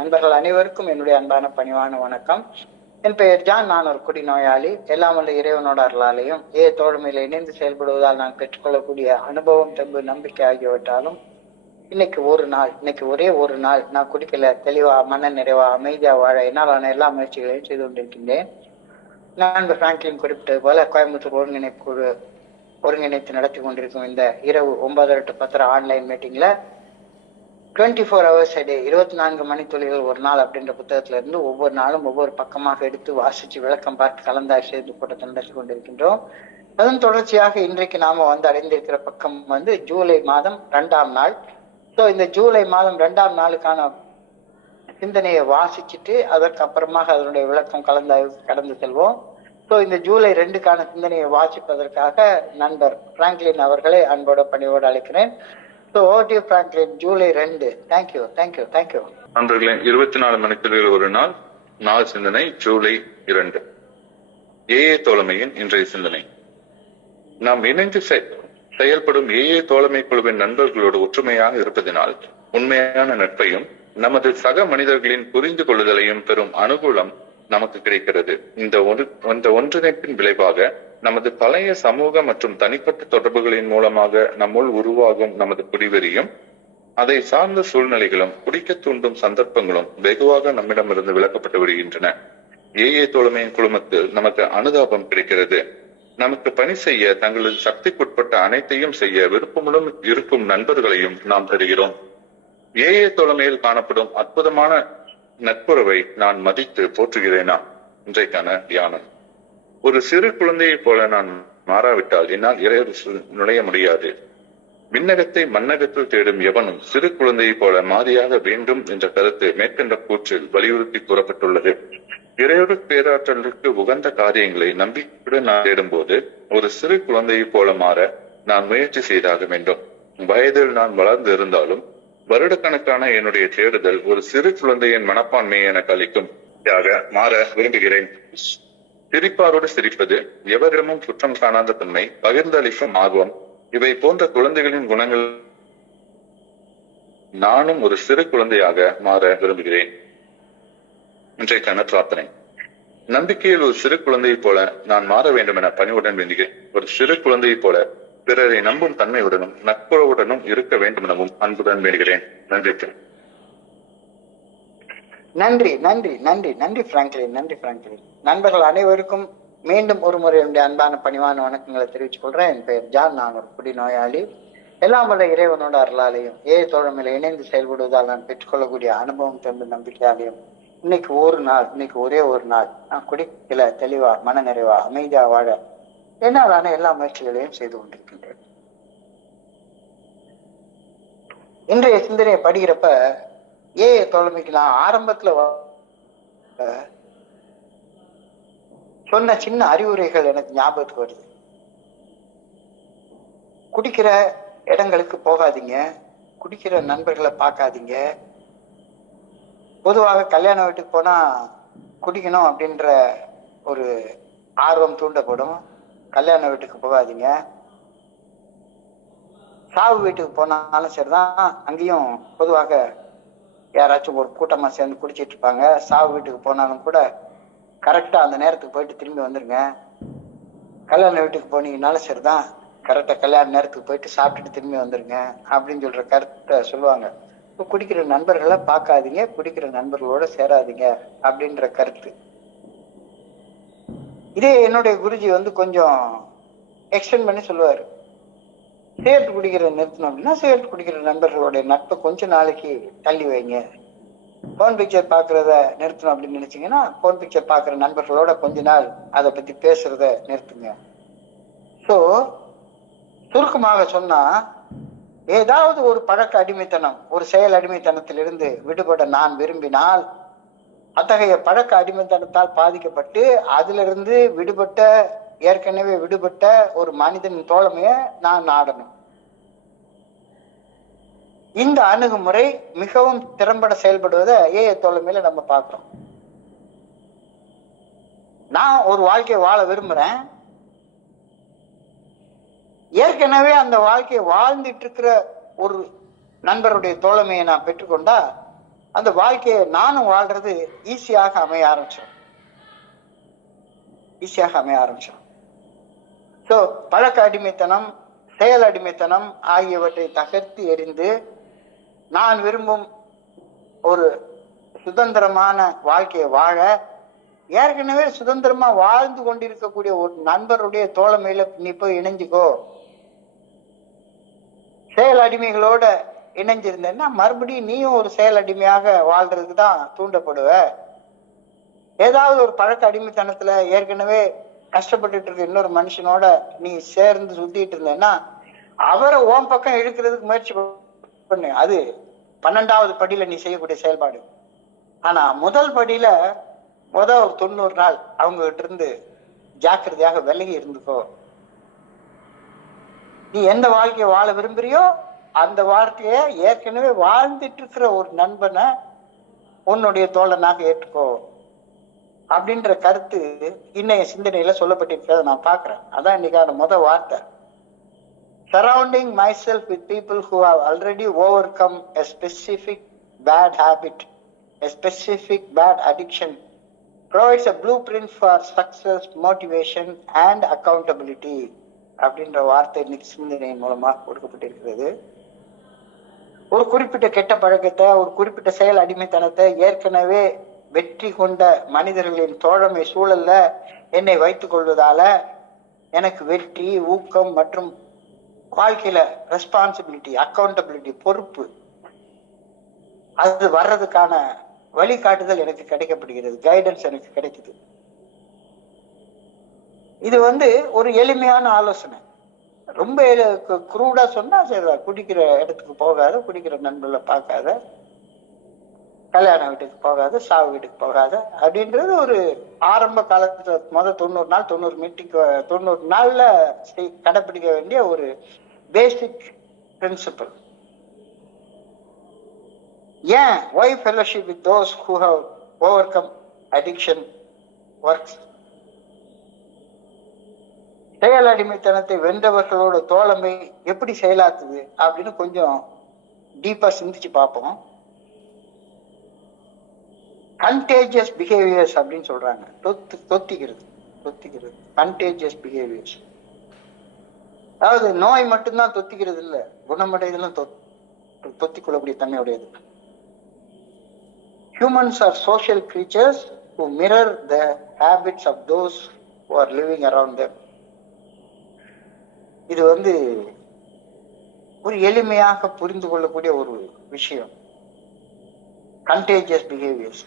நண்பர்கள் அனைவருக்கும் என்னுடைய அன்பான பணிவான வணக்கம். என் பெயர் ஜான். நான் ஒரு குடிநோயாளி. எல்லாம் வல்ல இறைவனோட அருளாலையும் தோழமையில இணைந்து செயல்படுவதால் நான் பெற்றுக்கொள்ளக்கூடிய அனுபவம், தெம்பு, நம்பிக்கை ஆகியவற்றாலும் இன்னைக்கு ஒரே ஒரு நாள் நான் குடிக்கல, தெளிவா, மன நிறைவா, அமைதியா வாழ என்னாலான எல்லா முயற்சிகளையும் செய்து கொண்டிருக்கின்றேன். நண்பர் பிராங்க்லின் குறிப்பிட்டது போல கோயம்புத்தூர் ஒருங்கிணைத்து நடத்தி கொண்டிருக்கும் இந்த இரவு 9:30 to 10 ஆன்லைன் மீட்டிங்ல 24 hours a day, 24 மணித்துளிகள் ஒரு நாள் அப்படின்ற புத்தகத்துல இருந்து ஒவ்வொரு நாளும் ஒவ்வொரு பக்கமாக எடுத்து வாசிச்சு விளக்கம் பார்த்து கலந்தாய் செய்து கூட்டத்தை நடத்தி கொண்டிருக்கின்றோம். அதன் தொடர்ச்சியாக இன்றைக்கு நாம அடைந்திருக்கிற பக்கம் ஜூலை மாதம் 2ஆம் நாள். ஸோ இந்த ஜூலை மாதம் 2ஆம் நாளுக்கான சிந்தனையை வாசிச்சுட்டு அதற்கு அப்புறமாக அதனுடைய விளக்கம் கலந்தாய்வு கடந்து செல்வோம். ஸோ இந்த ஜூலை 2க்கான சிந்தனையை வாசிப்பதற்காக நண்பர் பிராங்க்லின் அவர்களை அன்போட பணியோடு அழைக்கிறேன். ஜூலை 2. தேங்க்யூ. நண்பர்களே, 24 மணித்துளிகள் ஒரு நாள், நாள் சிந்தனை ஜூலை 2. தோழமையின் இன்றைய சிந்தனை. நாம் இணைந்து செயல்படும் தோழமை குழுவின் நண்பர்களோடு ஒற்றுமையாக இருப்பதனால் உண்மையான நட்பையும் நமது சக மனிதர்களின் புரிந்து கொள்ளுதலையும் பெறும் அனுகூலம் நமக்கு கிடைக்கிறது. இந்த ஒன்றிணைப்பின் விளைவாக நமது பழைய சமூக மற்றும் தனிப்பட்ட தொடர்புகளின் மூலமாக நம்முள் உருவாகும் நமது குடிவெறியும் அதை சார்ந்த சூழ்நிலைகளும் குடிக்க தூண்டும் சந்தர்ப்பங்களும் வெகுவாக நம்மிடமிருந்து விலக்கப்பட்டு விடுகின்றன. தோழமையின் குழுமத்தில் நமக்கு அனுதாபம் கிடைக்கிறது. நமக்கு பணி செய்ய தங்களது சக்திக்குட்பட்ட அனைத்தையும் செய்ய விருப்பமுடன் இருக்கும் நண்பர்களையும் நாம் பெறுகிறோம். தோழமையில் காணப்படும் அற்புதமான நட்புறவை நான் மதித்து போற்றுகிறேனா? இன்றைக்கான தியானம். ஒரு சிறு குழந்தையை போல நான் மாறாவிட்டால் என்னால் இறையரசில் நுழைய முடியாது. விண்ணகத்தை மண்ணகத்தில் தேடும் எவனும் சிறு குழந்தையை போல மாறியாக வேண்டும் என்ற கருத்து மேற்கண்ட கூற்றில் வலியுறுத்தி கூறப்பட்டுள்ளது. இறையோடு பேராற்றலுக்கு உகந்த காரியங்களை நம்பிக்கையுடன் நான் தேடும் போது ஒரு சிறு குழந்தையை போல மாற நான் முயற்சி செய்தாக வேண்டும். வயதில் நான் வளர்ந்து இருந்தாலும் வருடக்கணக்கான என்னுடைய தேடுதல் ஒரு சிறு குழந்தையின் மனப்பான்மையை எனக்கு அளிக்கும் மாற விரும்புகிறேன். சிரிப்பாரோடு சிரிப்பது, எவரிடமும் குற்றம் காணாத தன்மை, பகிர்ந்தளிக்கும் ஆர்வம், இவை போன்ற குழந்தைகளின் குணங்கள் நானும் ஒரு சிறு குழந்தையாக மாற விரும்புகிறேன். இன்றைக்கான பிரார்த்தனை. நம்பிக்கையில் ஒரு சிறு குழந்தையை போல நான் மாற வேண்டும் என பணிவுடன் வேண்டுகிறேன். ஒரு சிறு குழந்தையை போல பிறரை நம்பும் தன்மையுடனும் நட்புறவுடனும் இருக்க வேண்டும் எனவும் அன்புடன் வேண்டுகிறேன். நன்றி. நன்றி பிராங்க்லின். நண்பர்கள் அனைவருக்கும் மீண்டும் ஒரு முறை என்னுடைய அன்பான பணிவான வணக்கங்களை தெரிவித்துக் கொள்றேன். என் பெயர் ஜான். நான் ஒரு குடிநோயாளி. எல்லாம் வல்ல இறைவனோட அருளாலையும் தோழமையில இணைந்து செயல்படுவதால் நான் பெற்றுக்கொள்ளக்கூடிய அனுபவம், தெம்பு, நம்பிக்கையாலையும் இன்னைக்கு ஒரே ஒரு நாள் நான் குடிக்கல, தெளிவா, மன நிறைவா, அமைதியா வாழ என்னாலான எல்லா முயற்சிகளையும் செய்து கொண்டிருக்கின்றேன். இன்றைய சிந்தனையை படிக்கிறப்ப தோழமைக்கு நான் ஆரம்பத்துல சொன்ன சின்ன அறிவுரைகள் எனக்கு ஞாபகத்துக்கு வருது. குடிக்கிற இடங்களுக்கு போகாதீங்க, குடிக்கிற நண்பர்களை பார்க்காதீங்க. பொதுவாக கல்யாண வீட்டுக்கு போனா குடிக்கணும் அப்படின்ற ஒரு ஆர்வம் தூண்டப்படும். கல்யாண வீட்டுக்கு போகாதீங்க. சாவு வீட்டுக்கு போனாலும் சரிதான், அங்கேயும் பொதுவாக யாராச்சும் ஒரு கூட்டமா சேர்ந்து குடிச்சிட்டு இருப்பாங்க. சாவு வீட்டுக்கு போனாலும் கூட கரெக்டா அந்த நேரத்துக்கு போயிட்டு திரும்பி வந்துருங்க. கல்யாண வீட்டுக்கு போனீங்கன்னாலும் சரிதான், கரெக்டா கல்யாண நேரத்துக்கு போயிட்டு சாப்பிட்டுட்டு திரும்பி வந்துருங்க அப்படின்னு சொல்ற கருத்தை சொல்லுவாங்க. குடிக்கிற நண்பர்களை பார்க்காதீங்க, குடிக்கிற நண்பர்களோட சேராதீங்க அப்படின்ற கருத்து. இதே என்னுடைய குருஜி கொஞ்சம் எக்ஸ்டெண்ட் பண்ணி சொல்லுவாரு. சிகரெட் குடிக்கிறத நிறுத்தணும் அப்படின்னா சிகரெட் குடிக்கிற நண்பர்களுடைய நட்பை கொஞ்ச நாளைக்கு தள்ளி வைங்க. போன் பிக்சர் பாக்குறத நிறுத்தணும் அப்படின்னு நினைச்சீங்கன்னா போன் பிக்சர் பாக்குற நண்பர்களோட கொஞ்ச நாள் அதை பத்தி பேசுறத நிறுத்துங்க. சோ சுருக்கமாக சொன்னா, ஏதாவது ஒரு பழக்க அடிமைத்தனம், ஒரு செயல் அடிமைத்தனத்திலிருந்து விடுபட நான் விரும்பினால் அத்தகைய பழக்க அடிமைத்தனத்தால் பாதிக்கப்பட்டு அதிலிருந்து ஏற்கனவே விடுபட்ட ஒரு மனிதனின் தோழமைய நான் நாடணும். இந்த அணுகுமுறை மிகவும் திறம்பட செயல்படுவதை தோழமையில நம்ம பார்க்கிறோம். நான் ஒரு வாழ்க்கையை வாழ விரும்புறேன். ஏற்கனவே அந்த வாழ்க்கையை வாழ்ந்துட்டு இருக்கிற ஒரு நண்பருடைய தோழமையை நான் பெற்றுக்கொண்டா அந்த வாழ்க்கையை நானும் வாழ்றது ஈஸியாக அமைய ஆரம்பிச்சோம். ஸோ பழக்க அடிமைத்தனம், செயல் அடிமைத்தனம் ஆகியவற்றை தகர்த்து எறிந்து நான் விரும்பும் ஒரு சுதந்திரமான வாழ்க்கையை வாழ, ஏற்கனவே சுதந்திரமா வாழ்ந்து கொண்டிருக்கக்கூடிய ஒரு நண்பருடைய தோழமையில நீ போய் இணைஞ்சுக்கோ. செயல் அடிமைகளோட இணைஞ்சிருந்தேன்னா மறுபடியும் நீயும் ஒரு செயல் அடிமையாக வாழ்றதுக்கு தான் தூண்டப்படுவ. ஏதாவது ஒரு பழக்க அடிமைத்தனத்துல ஏற்கனவே கஷ்டப்பட்டுட்டு இருக்க இன்னொரு மனுஷனோட நீ சேர்ந்து சுத்திட்டு இருந்தேன்னா அவரை ஓம் பக்கம் இழுக்கிறதுக்கு முயற்சி பண்ணு. அது 12வது படியில நீ செய்யக்கூடிய செயல்பாடு. ஆனா முதல் படியில ஒரு 90 நாள் அவங்க கிட்ட இருந்து ஜாக்கிரதையாக விலகி இருந்துக்கோ. நீ எந்த வாழ்க்கையை வாழ விரும்புறியோ அந்த வாழ்க்கைய ஏற்கனவே வாழ்ந்துட்டு இருக்கிற ஒரு நண்பனை உன்னுடைய தோழனாக ஏற்றுக்கோ அப்படின்ற கருத்து இன்னைய சிந்தனையில சொல்லப்பட்டிருக்கிறத நான் பாக்குறேன். அதான் இன்னைக்கான முதல் வார்த்தை. Surrounding myself with people who have already overcome a specific bad habit, a specific bad addiction, provides a blueprint for success, motivation and accountability அப்படின்ற வார்த்தை இன்னைக்கு சிந்தனையின் மூலமா கொடுக்கப்பட்டிருக்கிறது. ஒரு குறிப்பிட்ட கெட்ட பழக்கத்தை, ஒரு குறிப்பிட்ட செயல் அடிமைத்தனத்தை ஏற்கனவே வெற்றி கொண்ட மனிதர்களின் தோழமை சூழல்ல என்னை வைத்துக் கொள்வதால எனக்கு வெற்றி, ஊக்கம் மற்றும் வாழ்க்கையில ரெஸ்பான்சிபிலிட்டி, அக்கௌண்டபிலிட்டி, பொறுப்பு அது வர்றதுக்கான வழிகாட்டுதல் எனக்கு கிடைக்கப்படுகிறது, கைடன்ஸ் எனக்கு கிடைக்குது. இது ஒரு எளிமையான ஆலோசனை. ரொம்ப குரூடா சொன்னா சரி, குடிக்கிற இடத்துக்கு போகாத, குடிக்கிற நண்பர்களை பார்க்காத, கல்யாண வீட்டுக்கு போகாத, சாவு வீட்டுக்கு போகாத அப்படின்றது ஒரு ஆரம்ப காலத்துல 90 நாள் 90 நாள்ல கடைபிடிக்க வேண்டிய ஒரு பேசிக் பிரின்சிபல். ஏன் why fellowship with those who have overcome addiction works? செயல் அடிமைத்தனத்தை வென்றவர்களோட தோழமை எப்படி செயலாக்குது அப்படின்னு கொஞ்சம் டீப்பா சிந்திச்சு பார்ப்போம். கண்டேஜியஸ் பிஹேவியர்ஸ் அப்படின்னு சொல்றாங்க. தொத்திக்கிறது கண்டேஜியஸ் பிஹேவியர்ஸ். அதாவது நோய் மட்டும்தான் தொத்திக்கிறது இல்லை, குணமடைதலும் தொத்திக் கொள்ளக்கூடிய தன்மையுடையது. Humans are social creatures who mirror the habits of those who are living around them. இது ஒரு எளிமையாக புரிந்து கொள்ளக்கூடிய ஒரு விஷயம். Contagious behaviours.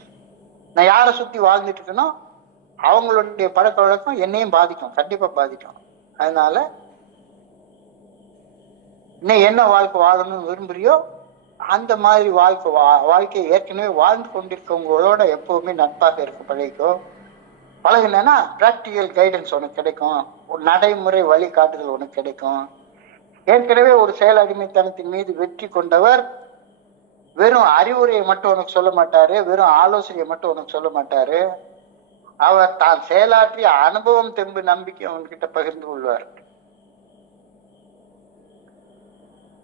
நான் யாரை சுத்தி வாழ்ந்துட்டு இருக்கேனோ அவங்களுடைய பழக்க வழக்கம் என்னையும் பாதிக்கும், கண்டிப்பா பாதிக்கும். அதனால நீ என்ன வாழ்க்கை வாழணும்னு விரும்புறியோ அந்த மாதிரி வாழ்க்கையை ஏற்கனவே வாழ்ந்து கொண்டிருக்கவங்களோட எப்பவுமே நட்பாக இருக்க பழகினா பிராக்டிக்கல் கைடன்ஸ் உனக்கு கிடைக்கும், ஒரு நடைமுறை வழிகாட்டுதல் உனக்கு கிடைக்கும். ஏற்கனவே ஒரு செயல் அடிமைத்தனத்தின் மீது வெற்றி கொண்டவர் வெறும் அறிவுரையை மட்டும் உனக்கு சொல்ல மாட்டாரு, வெறும் ஆலோசனையை மட்டும் உனக்கு சொல்ல மாட்டாரு. அவர் தான் செயலாற்றிய அனுபவம், தெம்பு, நம்பிக்கை உன்கிட்ட பகிர்ந்து கொள்வார்.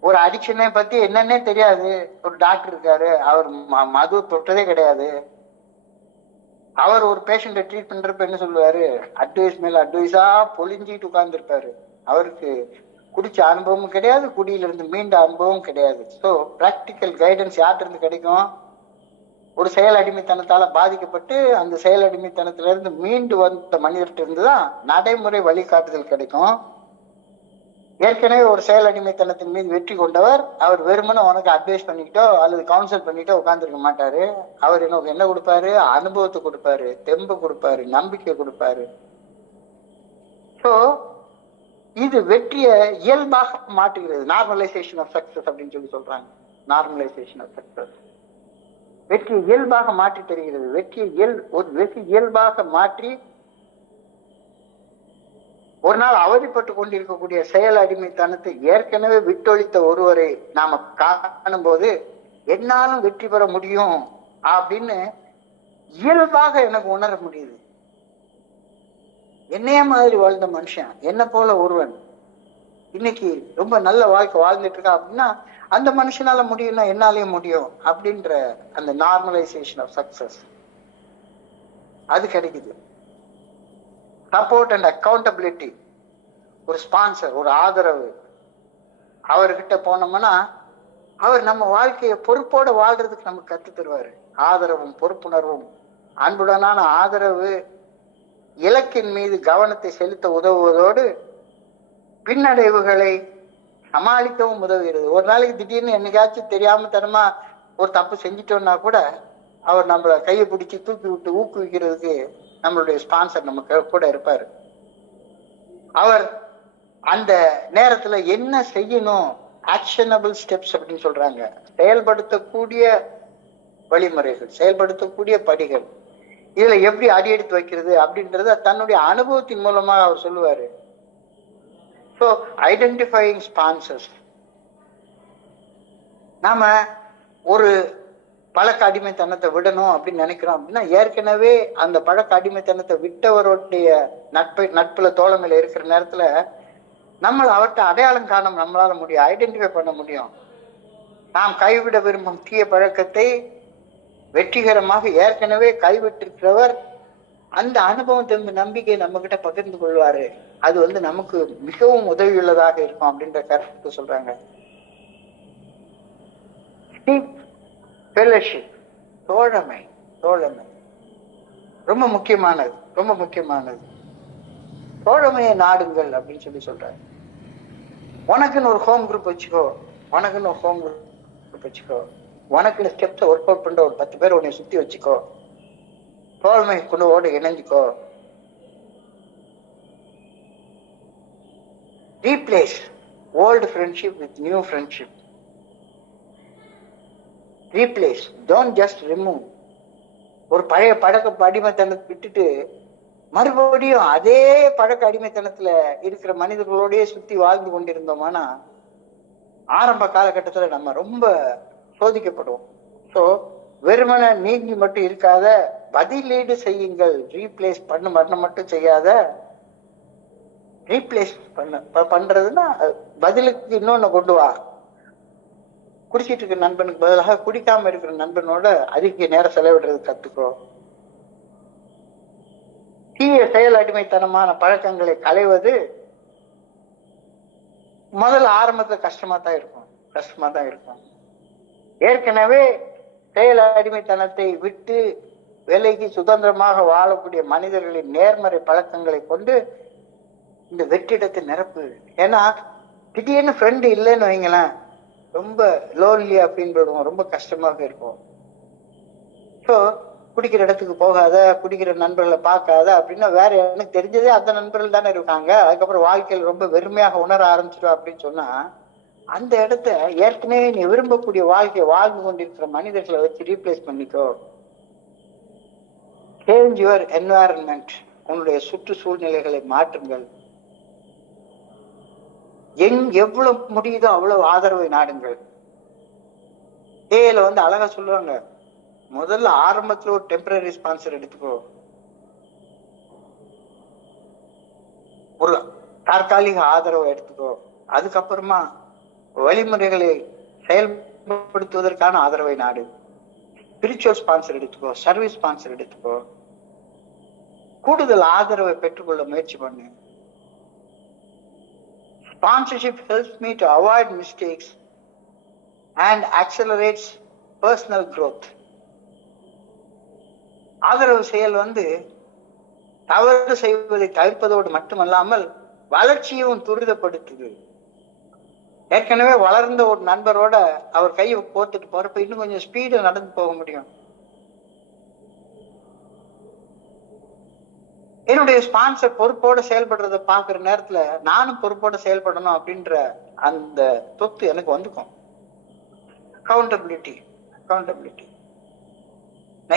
ஒரு அடிக்ஷனை பத்தி என்னன்னே தெரியாது ஒரு டாக்டர் இருக்காரு, அவர் மது தொட்டதே கிடையாது. அவர் ஒரு பேஷண்ட்டை ட்ரீட் பண்றப்ப என்ன சொல்லுவாரு, அட்வைஸ் மேல அட்வைஸா பொழிஞ்சிட்டு உட்கார்ந்து இருப்பாரு. அவருக்கு குடிச்ச அனுபவமும் கிடையாது, குடியில இருந்து மீண்ட அனுபவம் கிடையாது. ஸோ பிராக்டிக்கல் கைடன்ஸ் யார்கிட்ட இருந்து கிடைக்கும்? ஒரு செயல் அடிமைத்தனத்தால பாதிக்கப்பட்டு அந்த செயல் அடிமைத்தனத்துல இருந்து மீண்டு வந்த மனிதர்கிட்ட இருந்துதான் நடைமுறை வழிகாட்டுதல் கிடைக்கும். ஏற்கனவே ஒரு செயல் அடிமைத்தனத்தின் மீது வெற்றி கொண்டவர் அவர் வெறுமனே உனக்கு அட்வைஸ் பண்ணிக்கிட்டோ அல்லது கவுன்சில் பண்ணிக்கிட்டோ உட்கார்ந்துருக்க மாட்டாரு. அவர் என்ன கொடுப்பாரு? அனுபவத்தை கொடுப்பாரு, தெம்பு கொடுப்பாரு, நம்பிக்கை கொடுப்பாரு. ஸோ இது வெற்றியை இயல்பாக மாற்றுகிறது. நார்மலைசேஷன் ஆஃப் சக்சஸ் அப்படின்னு சொல்றாங்க. நார்மலைசேஷன் ஆஃப் சக்சஸ் வெற்றியை இயல்பாக மாற்றி தருகிறது. வெற்றி இயல்பாக மாற்றி ஒரு நாள் அவதிப்பட்டு கொண்டிருக்கக்கூடிய செயல் அடிமைத்தனத்தை ஏற்கனவே விட்டொழித்த ஒருவரை நாம காணும் போது என்னாலும் வெற்றி பெற முடியும் அப்படின்னு இயல்பாக எனக்கு உணர முடியுது. என்னைய மாதிரி வாழ்ந்த மனுஷன், என்ன போல ஒருவன் இன்னைக்கு ரொம்ப நல்ல வாழ்க்கை வாழ்ந்துட்டு இருக்கா அப்படின்னா அந்த மனுஷனால முடியும்னா என்னாலேயும் முடியும் அப்படின்ற அந்த நார்மலைசேஷன் ஆஃப் சக்சஸ் அது கிடைக்குது. சப்போர்ட் அண்ட் அக்கௌண்டபிலிட்டி, ஒரு ஸ்பான்சர், ஒரு ஆதரவு, அவர்கிட்ட போனோம்னா அவர் நம்ம வாழ்க்கையை பொறுப்போட வாழ்றதுக்கு நமக்கு கத்து தருவாரு. ஆதரவும் பொறுப்புணர்வும், அன்புடனான ஆதரவு இலக்கின் மீது கவனத்தை செலுத்த உதவுவதோடு பின்னடைவுகளை சமாளிக்கவும் உதவுகிறது. ஒரு நாளைக்கு திடீர்னு என்னைக்காச்சும் தெரியாம தனமா ஒரு தப்பு செஞ்சிட்டோம்னா கூட அவர் நம்மள கையை பிடிச்சி தூக்கி விட்டு ஊக்குவிக்கிறதுக்கு நம்மளுடைய ஸ்பான்சர் நமக்கு கூட இருப்பாரு. அவர் அந்த நேரத்துல என்ன செய்யணும், ஆக்ஷனபிள் ஸ்டெப்ஸ் அப்படின்னு சொல்றாங்க, செயல்படுத்தக்கூடிய வழிமுறைகள், செயல்படுத்தக்கூடிய படிகள், இதுல எப்படி அடி எடுத்து வைக்கிறது அப்படின்றத தன்னுடைய அனுபவத்தின் மூலமாக அவர் சொல்லுவாரு. So identifying sponsors. நாம ஒரு பழக்க அடிமைத்தனத்தை விடணும் அப்படின்னு நினைக்கிறோம் அப்படின்னா ஏற்கனவே அந்த பழக்க அடிமைத்தனத்தை விட்டவருடைய நட்புல தோழமையில இருக்கிற நேரத்துல நம்மளை அவர்கிட்ட அடையாளம் காண நம்மளால முடியும், ஐடென்டிஃபை பண்ண முடியும். நாம் கைவிட விரும்பும் தீய பழக்கத்தை வெற்றிகரமாக ஏற்கனவே கைவிட்டிருக்கிறவர் அந்த அனுபவம் திரும்ப நம்பிக்கை நம்ம கிட்ட பகிர்ந்து கொள்வாரு. அது நமக்கு மிகவும் உதவியுள்ளதாக இருக்கும் அப்படின்ற கருத்து சொல்றாங்க. தோழமை, தோழமை ரொம்ப முக்கியமானது, ரொம்ப முக்கியமானது. தோழமையை நாடுங்கள் அப்படின்னு சொல்றாங்க. உனக்குன்னு ஒரு ஹோம் குரூப் வச்சுக்கோ, உனக்குன்னு ஒரு ஹோம் குரூப் வச்சுக்கோ, உனக்குன்னு ஸ்டெப்ஸை ஒர்க் அவுட் பண்ற ஒரு 10 பேர் உன்னை சுத்தி வச்சுக்கோ, தோழமை குழுவோடு இணைஞ்சுக்கோ. Replace old friendship with new friendship. Replace, don't just remove. ஒரு பழைய பழக்க அடிமைத்தனத்தை விட்டுட்டு மறுபடியும் அதே பழக்க அடிமைத்தனத்துல இருக்கிற மனிதர்களோடய சுத்தி வாழ்ந்து கொண்டிருந்தோம்னா ஆரம்ப காலகட்டத்துல நம்ம ரொம்ப சோதிக்கப்படுவோம். ஸோ வெறுமன நீங்கி மட்டும் இருக்காத, பதிலீடு செய்யுங்கள். ரீப்ளேஸ் பண்ண மட்டும் செய்யாத. ரீப்ளேஸ் பண்றதுன்னா பதிலுக்கு இன்னொன்னு கொண்டு வா. குடிச்சிட்டு இருக்கிற நண்பனுக்கு பதிலாக குடிக்காம இருக்கிற நண்பனோட அதிக நேரம் செலவிடுறது கத்துக்கோ. தீய செயல் அடிமைத்தனமான பழக்கங்களை களைவது முதல்ல ஆரம்பத்துல கஷ்டமா தான் இருக்கும். ஏற்கனவே செயல் அடிமைத்தனத்தை விட்டு விலகி சுதந்திரமாக வாழக்கூடிய மனிதர்களின் நேர்மறை பழக்கங்களை கொண்டு இந்த வெற்றிடத்தை நிரப்பு. ஏன்னா திடீர்னு ஃப்ரெண்டு இல்லைன்னு வைங்களேன், ரொம்ப லோன்லி அப்படின்னு ரொம்ப கஷ்டமாக இருக்கும். ஸோ குடிக்கிற இடத்துக்கு போகாத, குடிக்கிற நண்பர்களை பார்க்காத அப்படின்னா வேற எனக்கு தெரிஞ்சதே அந்த நண்பர்கள் தானே இருக்காங்க, அதுக்கப்புறம் வாழ்க்கையில் ரொம்ப வெறுமையாக உணர ஆரம்பிச்சிடும் அப்படின்னு சொன்னா அந்த இடத்த ஏற்கனவே நீ விரும்பக்கூடிய வாழ்க்கையை வாழ்ந்து கொண்டிருக்கிற மனிதர்களை வச்சு ரீப்ளேஸ் பண்ணிக்கோ. சேஞ்ச் யுவர் என்வாயரன்மெண்ட், உன்னுடைய சுற்றுச்சூழ்நிலைகளை மாற்றுங்கள். எவ்வளவு முடியுதோ அவ்வளவு ஆதரவை நாடுங்கள். ஏல அழகா சொல்லுவாங்க, முதல்ல ஆரம்பத்துல ஒரு டெம்பரரி ஸ்பான்சர் எடுத்துக்கோ, ஒரு தற்காலிக ஆதரவை எடுத்துக்கோ, அதுக்கப்புறமா வழிமுறைகளை செயல்படுத்துவதற்கான ஆதரவை நாடு. ஸ்பிரிச்சுவல் ஸ்பான்சர் எடுத்துக்கோ, சர்வீஸ் ஸ்பான்சர் எடுத்துக்கோ, கூடுதல் ஆதரவை பெற்றுக்கொள்ள முயற்சி பண்ணு. Sponsorship helps me to avoid mistakes and accelerates personal growth. ஆதரவு செயல் தவறு செய்வதை தவிர்ப்பதோடு மட்டுமல்லாமல் வளர்ச்சியும் துரிதப்படுத்துது. ஏற்கனவே வளர்ந்த ஒரு நண்பரோட அவர் கையை கோத்துட்டு போறப்ப இன்னும் கொஞ்சம் ஸ்பீடு நடந்து போக முடியும். என்னுடைய ஸ்பான்சர் பொறுப்போட செயல்படுறத பாக்குற நேரத்துல நானும் பொறுப்போட செயல்படணும் அப்படின்ற அந்த தொத்து எனக்கு வந்துக்கும். அக்கௌண்டபிலிட்டி.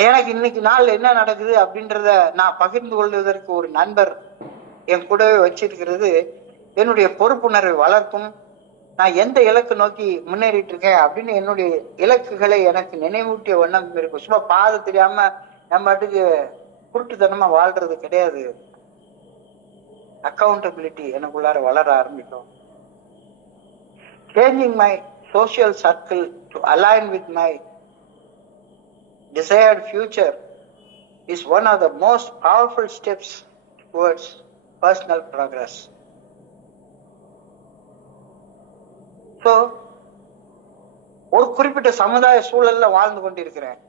எனக்கு இன்னைக்கு நாள் என்ன நடக்குது அப்படின்றத நான் பகிர்ந்து கொள்வதற்கு ஒரு நண்பர் என் கூடவே வச்சிருக்கிறது என்னுடைய பொறுப்புணர்வை வளர்க்கும். நான் எந்த இலக்கு நோக்கி முன்னேறிட்டு இருக்கேன் அப்படின்னு என்னுடைய இலக்குகளை எனக்கு நினைவூட்டிய வண்ணம் இருக்கும். சும்மா பாதை தெரியாம நம்ம பாட்டுக்கு குருட்டுத்தனமா வாழ்றது கிடையாது. அக்கௌண்டபிலிட்டி எனக்குள்ளார வளர ஆரம்பிக்கும். changing my social circle to align with my desired future is one of the most powerful steps towards personal progress. So, ஒரு குறிப்பிட்ட சமுதாய சூழல்ல வாழ்ந்து கொண்டிருக்கிறேன்.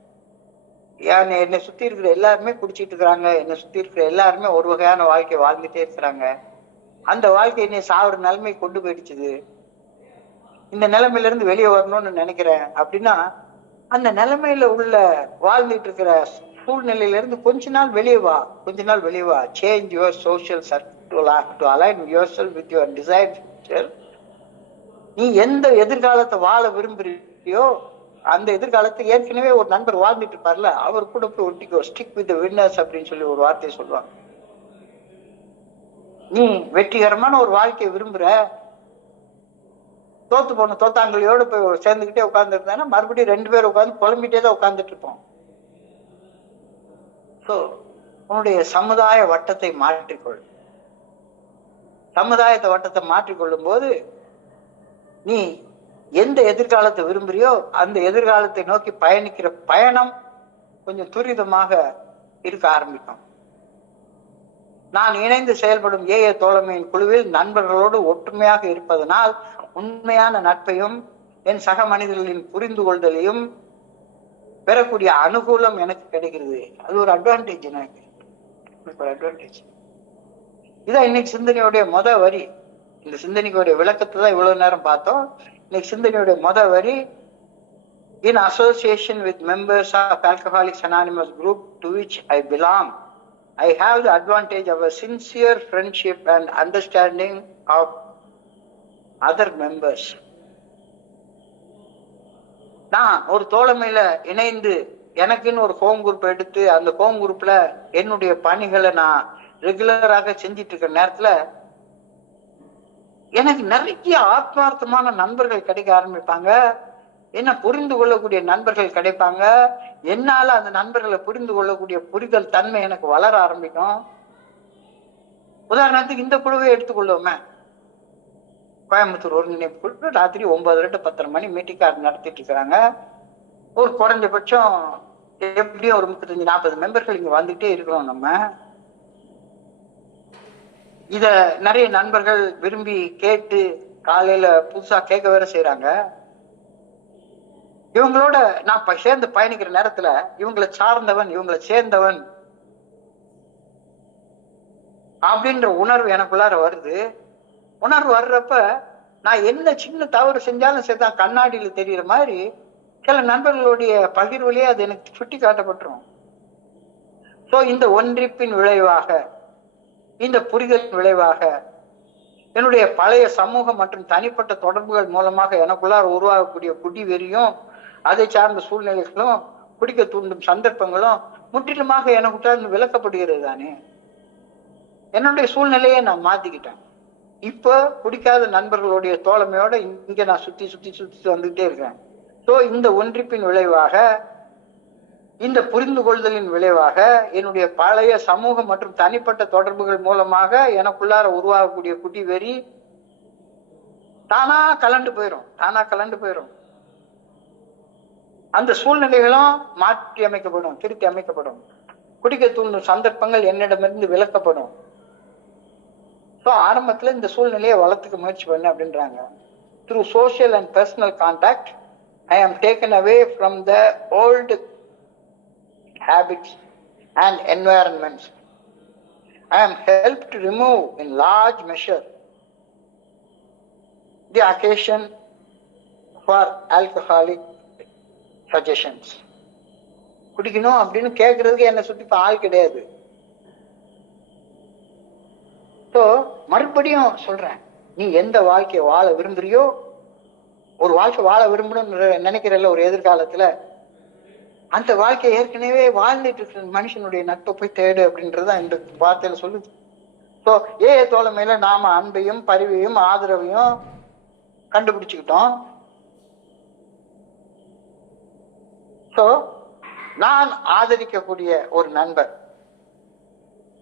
என்னை சுத்தி இருக்கிற எல்லாருமே குடிச்சிட்டு இருக்கிறாங்க, என்னை சுத்தி இருக்கிற எல்லாருமே ஒரு வகையான வாழ்க்கை வாழ்ந்துட்டே இருக்கிறாங்க. அந்த வாழ்க்கை என்னை சாகுற நிலைமை கொண்டு போயிடுச்சுது. இந்த நிலைமையில இருந்து வெளியே வரணும்னு நினைக்கிறேன் அப்படின்னா, அந்த நிலைமையில உள்ள வாழ்ந்துட்டு இருக்கிற சூழ்நிலையில இருந்து கொஞ்ச நாள் வெளியே வா. Change your social circle to align yourself with your desired future. நீ எந்த எதிர்காலத்தை வாழ விரும்புறியோ அந்த எதிர்காலத்தை ஏற்கனவே ஒரு நண்பர் வாழ்ந்துட்டு இருப்பார்ல, அவர் கூட போய் ஒட்டிக்கோ. ஸ்டிக் வித் வின்னர்ஸ் அப்படின்னு சொல்லி ஒரு வார்த்தையை சொல்லுவாங்க. நீ வெற்றிகரமான ஒரு வாழ்க்கையை விரும்புற, தோத்தாங்களையோட போய் சேர்ந்துக்கிட்டே உட்கார்ந்து இருந்தாங்கன்னா மறுபடியும் 2 பேர் உட்கார்ந்து புலம்பிட்டே தான் உட்கார்ந்துட்டு இருப்போம். சோ உன்னுடைய சமுதாய வட்டத்தை மாற்றிக்கொள். சமுதாயத்தை வட்டத்தை மாற்றிக்கொள்ளும் போது நீ எந்த எதிர்காலத்தை விரும்புறியோ அந்த எதிர்காலத்தை நோக்கி பயணிக்கிற பயணம் கொஞ்சம் துரிதமாக இருக்க ஆரம்பிக்கும். நான் இணைந்து செயல்படும் ஏஏ தோழமையின் குழுவில் நண்பர்களோடு ஒற்றுமையாக இருப்பதனால் உண்மையான நட்பையும் என் சக மனிதர்களின் புரிந்து கொள்தலையும் பெறக்கூடிய அனுகூலம் எனக்கு கிடைக்கிறது. அது ஒரு அட்வான்டேஜ். எனக்கு ஒரு அட்வான்டேஜ். இதான் இன்னைக்கு சிந்தனையுடைய வரி. இந்த சிந்தனைக்குடைய விளக்கத்தை தான் இவ்வளவு நேரம் பார்த்தோம். இன்னைக்கு சிந்தனையுடைய வரி, in association with members of Alcoholics Anonymous group to which I belong, I have the advantage of a sincere friendship and understanding of other members. நான் ஒரு தோழமையில இணைந்து எனக்குன்னு ஒரு ஹோம் குரூப் எடுத்து அந்த ஹோம் குரூப்ல என்னுடைய பணிகளை நான் ரெகுலராக செஞ்சிட்டு இருக்கிற நேரத்துல எனக்கு நிறைய ஆத்மார்த்தமான நண்பர்கள் கிடைக்க ஆரம்பிப்பாங்க. என்ன புரிந்து கொள்ளக்கூடிய நண்பர்கள் கிடைப்பாங்க. என்னால அந்த நண்பர்களை புரிந்து கொள்ளக்கூடிய புரிதல் தன்மை எனக்கு வளர ஆரம்பிக்கும். உதாரணத்துக்கு இந்த குழுவை எடுத்துக்கொள்ளுவோமே. கோயம்புத்தூர் ஒருங்கிணைப்பு குழு ராத்திரி 9 to 10 மணி மீட்டிங் கார்டு நடத்திட்டு இருக்கிறாங்க. ஒரு குறைஞ்சபட்சம் எப்படியும் ஒரு 35-40 மெம்பர்கள் இங்க வந்துட்டே இருக்கிறோம். நம்ம இத நிறைய நண்பர்கள் விரும்பி கேட்டு காலையில புதுசா கேட்க வேற செய்யறாங்க. இவங்களோட நான் சேர்ந்து பயணிக்கிற நேரத்துல இவங்களை சார்ந்தவன், இவங்களை சேர்ந்தவன் அப்படின்ற உணர்வு எனக்குள்ளார வருது. உணர்வு வர்றப்ப நான் என்ன சின்ன தவறு செஞ்சாலும் சரிதான் கண்ணாடியில தெரியுற மாதிரி சில நண்பர்களுடைய பகிர்வுலயே அது எனக்கு சுட்டி காட்டப்பட்டுரும். சோ இந்த ஒன்றிப்பின் விளைவாக, இந்த புரிதலின் விளைவாக என்னுடைய பழைய சமூக மற்றும் தனிப்பட்ட தொடர்புகள் மூலமாக எனக்குள்ளார உருவாகக்கூடிய குடி வெறியும் அதை சார்ந்த சூழ்நிலைகளும் குடிக்க தூண்டும் சந்தர்ப்பங்களும் முற்றிலுமாக எனக்குள்ளார விளக்கப்படுகிறது தானே. என்னுடைய சூழ்நிலையை நான் மாத்திக்கிட்டேன். இப்ப குடிக்காத நண்பர்களுடைய தோழமையோட இங்க நான் சுத்தி வந்துகிட்டே இருக்கேன். சோ இந்த ஒன்றிப்பின் விளைவாக, இந்த புரிந்து கொள்தலின் விளைவாக என்னுடைய பழைய சமூக மற்றும் தனிப்பட்ட தொடர்புகள் மூலமாக எனக்குள்ளார உருவாகக்கூடிய குடி வெறி தானா கலண்டு போயிரும். அந்த சூழ்நிலைகளும் மாற்றி அமைக்கப்படும், திருத்தி அமைக்கப்படும். குடிக்க தூண்டும் சந்தர்ப்பங்கள் என்னிடமிருந்து விலக்கப்படும். ஸோ ஆரம்பத்துல இந்த சூழ்நிலையை வளர்த்துக்க முயற்சி பண்ண அப்படின்றாங்க. Through social and personal contact I am taken away from the old habits and environments. I am helped to remove in large measure the occasion for alcoholic suggestions. குடிக்கணும் அப்படின்னு கேட்கறதுக்கு என்ன சுத்தி ஆள் கிடையாது. ஸோ மறுபடியும் சொல்றேன், நீ எந்த வாழ்க்கையை வாழ விரும்புறியோ, ஒரு வாழ்க்கை வாழ விரும்பணும்னு நினைக்கிறல்ல ஒரு எதிர்காலத்துல, அந்த வாழ்க்கையை ஏற்கனவே வாழ்ந்துட்டு இருக்கிற மனுஷனுடைய நட்பை போய் தேடு அப்படின்றத இந்த வார்த்தையில சொல்லுது. ஸோ ஏஏ தோழமையில நாம அன்பையும் பரிவையும் ஆதரவையும் கண்டுபிடிச்சுக்கிட்டோம். ஸோ நான் ஆதரிக்கக்கூடிய ஒரு நண்பர்,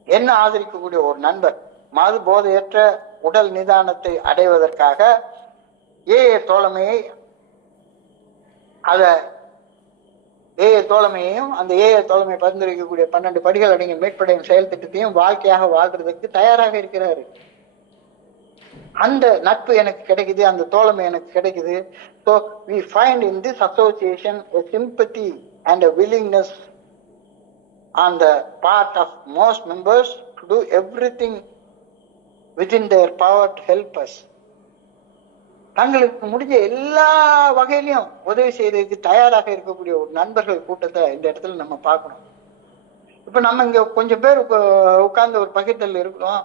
என்ன ஆதரிக்கக்கூடிய ஒரு நண்பர் மது போதையற்ற உடல் நிதானத்தை அடைவதற்காக ஏஏ தோழமையை அத ஏஏ தோழமையையும் அந்த ஏஏ தோழமை பரிந்துரைக்கக்கூடிய 12 படிகள் அடங்கிய மீட்படையும் செயல் திட்டத்தையும் வாழ்க்கையாக வாழ்றதுக்கு தயாராக இருக்கிறாரு. அந்த நட்பு எனக்கு கிடைக்குது, அந்த தோழமை எனக்கு கிடைக்குது. So we find in this association a sympathy and a willingness on the part of most members to do everything within their power to help us. தங்களுக்கு முடிஞ்ச எல்லா வகையிலையும் உதவி செய்யறதுக்கு தயாராக இருக்கக்கூடிய ஒரு நண்பர்கள் கூட்டத்தை இந்த இடத்துல நம்ம பார்க்கணும். இப்ப நம்ம இங்க கொஞ்சம் பேர் உட்கார்ந்து ஒரு பகிர்தல் இருக்கிறோம்.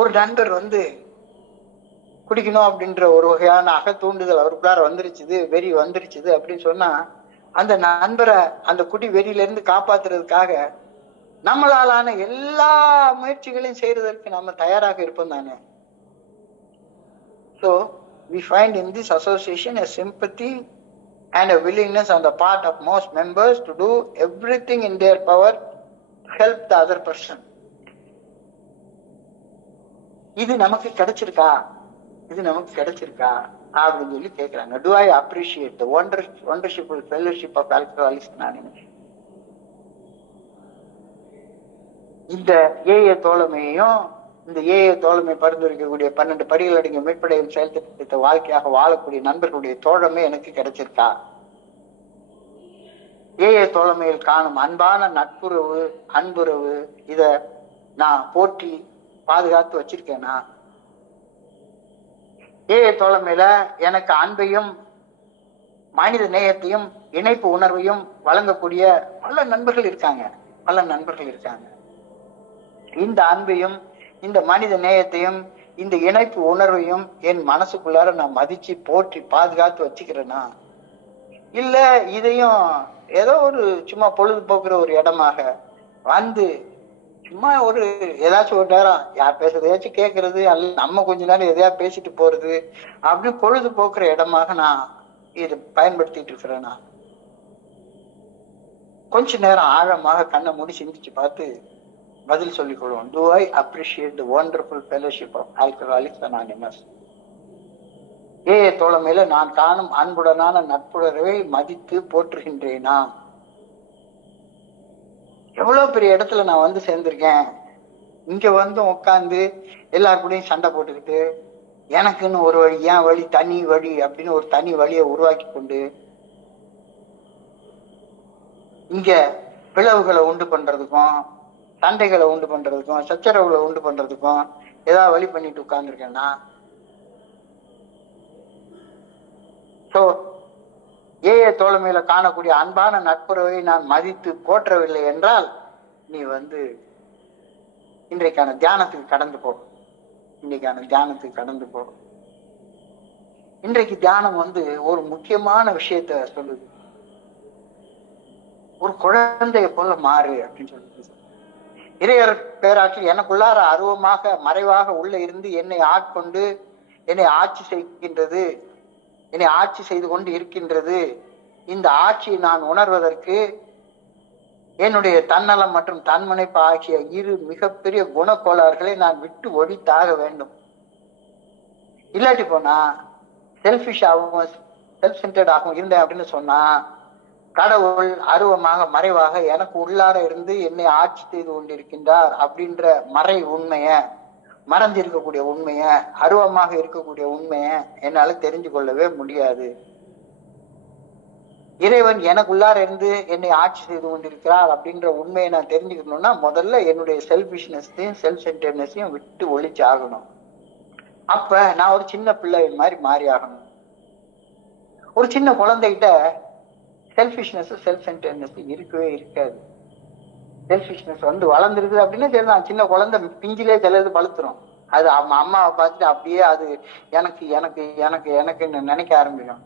ஒரு நண்பர் குடிக்கணும் அப்படின்ற ஒரு வகையான அகத்தூண்டுதல் அவருக்குள்ளார வந்துருச்சுது, வெறி வந்துருச்சுது அப்படின்னு சொன்னா, அந்த நண்பரை அந்த குடி வெறியில இருந்து காப்பாத்துறதுக்காக நம்மளாலான எல்லா முயற்சிகளையும் செய்யறதற்கு நம்ம தயாராக இருப்போம் தானே. So we find in this association a sympathy and a willingness on the part of most members to do everything in their power to help the other person. இது நமக்கு கிடைச்சிருக்கா, இது நமக்கு கிடைச்சிருக்கா அப்படின்னு சொல்லி கேட்கிறாங்க. Do I appreciate the wonderful fellowship of Alcoholics Anonymous? இந்த AA தோழமையையும் இந்த AA தோழமை பரிந்துரைக்கக்கூடிய 12 படிகள் அடங்கிய மீட்படையும் செயல் திட்டத்தை வாழ்க்கையாக வாழக்கூடிய நண்பர்களுடைய தோழமை எனக்கு கிடைச்சிருக்கா? ஏஏ தோழமையில் காணும் அன்பான நட்புறவு, அன்புறவு, இத நான் போற்றி பாதுகாத்து வச்சிருக்கேனா? ஏஏ தோழமையில எனக்கு அன்பையும் மனித நேயத்தையும் இணைப்பு உணர்வையும் வழங்கக்கூடிய பல நண்பர்கள் இருக்காங்க. இந்த அன்பையும் இந்த மனித நேயத்தையும் இந்த இணைப்பு உணர்வையும் என் மனசுக்குள்ளார நான் மதிச்சு போற்றி பாதுகாத்து வச்சுக்கிறேனா? இல்ல இதையும் ஏதோ ஒரு சும்மா பொழுதுபோக்குற ஒரு இடமாக சும்மா ஒரு ஏதாச்சும் ஒரு நேரம் யார் பேசுறதையாச்சும் கேட்கறது, அல்ல நம்ம கொஞ்ச நேரம் எதையா பேசிட்டு போறது அப்படின்னு பொழுதுபோக்குற இடமாக நான் இது பயன்படுத்திட்டு இருக்கிறேனா? கொஞ்ச நேரம் ஆழமாக கண்ணை மூடி சிந்திச்சு பார்த்து பதில் சொல்லிக் கொள்வோம். Do I appreciate the wonderful fellowship of Alcoholics Anonymous? AA தோழமையில நான் காணும் அன்புடனான நட்புணர்வை மதித்து போற்றுகின்றேனா? எவ்வளவு பெரிய இடத்துல நான் சேர்ந்திருக்கேன். இங்க உட்கார்ந்து எல்லாருக்கூடையும் சண்டை போட்டுக்கிட்டு எனக்குன்னு ஒரு வழி, என் வழி தனி வழி அப்படின்னு ஒரு தனி வழியை உருவாக்கி கொண்டு இங்க பிளவுகளை உண்டு பண்றதுக்கும், சண்டைகளை உண்டு பண்றதுக்கும், சச்சரவுகளை உண்டு பண்றதுக்கும் ஏதாவது வழி பண்ணிட்டு உட்கார்ந்துருக்கேன்னா? சோ ஏஏ தோழமையில காணக்கூடிய அன்பான நட்புறவை நான் மதித்து போற்றவில்லை என்றால் நீ இன்றைக்கான தியானத்துக்கு கடந்து போ. இன்றைக்கு தியானம் ஒரு முக்கியமான விஷயத்த சொல்லுது. ஒரு குழந்தைய போல மாறு அப்படின்னு சொல்லுது. இறையர் பேராற்றில் எனக்குள்ளார அருவமாக மறைவாக உள்ள இருந்து என்னை ஆட்கொண்டு என்னை ஆட்சி செய்து கொண்டு இருக்கின்றது. இந்த ஆட்சியை நான் உணர்வதற்கு என்னுடைய தன்னலம் மற்றும் தன்முனைப்பு ஆகிய இரு மிகப்பெரிய குணக்கோளாறுகளை நான் விட்டு ஒழித்தாக வேண்டும். இல்லாட்டி போனா செல்ஃபிஷாகவும் செல்ஃப் சென்டர்டாகவும் இருந்தேன் அப்படின்னு சொன்னா கடவுள் அருவமாக மறைவாக எனக்கு உள்ளார இருந்து என்னை ஆட்சி செய்து கொண்டிருக்கின்றார் அப்படின்ற மறைஞ்சிருக்கக்கூடிய உண்மைய, அருவமாக இருக்கக்கூடிய உண்மைய என்னால தெரிஞ்சு கொள்ளவே முடியாது. இறைவன் எனக்குள்ளார இருந்து என்னை ஆட்சி செய்து கொண்டிருக்கிறார் அப்படின்ற உண்மையை நான் தெரிஞ்சுக்கணும்னா முதல்ல என்னுடைய செல்ஃபிஷ்னஸையும் செல்ஃப் சென்டர்னஸையும் விட்டு ஒழிச்சு ஆகணும். அப்ப நான் ஒரு சின்ன பிள்ளை மாதிரி மாறி ஆகணும். ஒரு சின்ன குழந்தைகிட்ட செல்ஃபிஷ்னஸ் செல்ஃப் சென்டர்னஸ் இருக்கவே இருக்காது. செல்ஃபிஷ்னஸ் வளர்ந்துருக்குது அப்படின்னா சரிதான். சின்ன குழந்தை பிஞ்சிலே சிலது பழுத்துரும். அது அம்மாவை பார்த்துட்டு அப்படியே அது எனக்கு எனக்கு எனக்கு எனக்குன்னு நினைக்க ஆரம்பிக்கும்.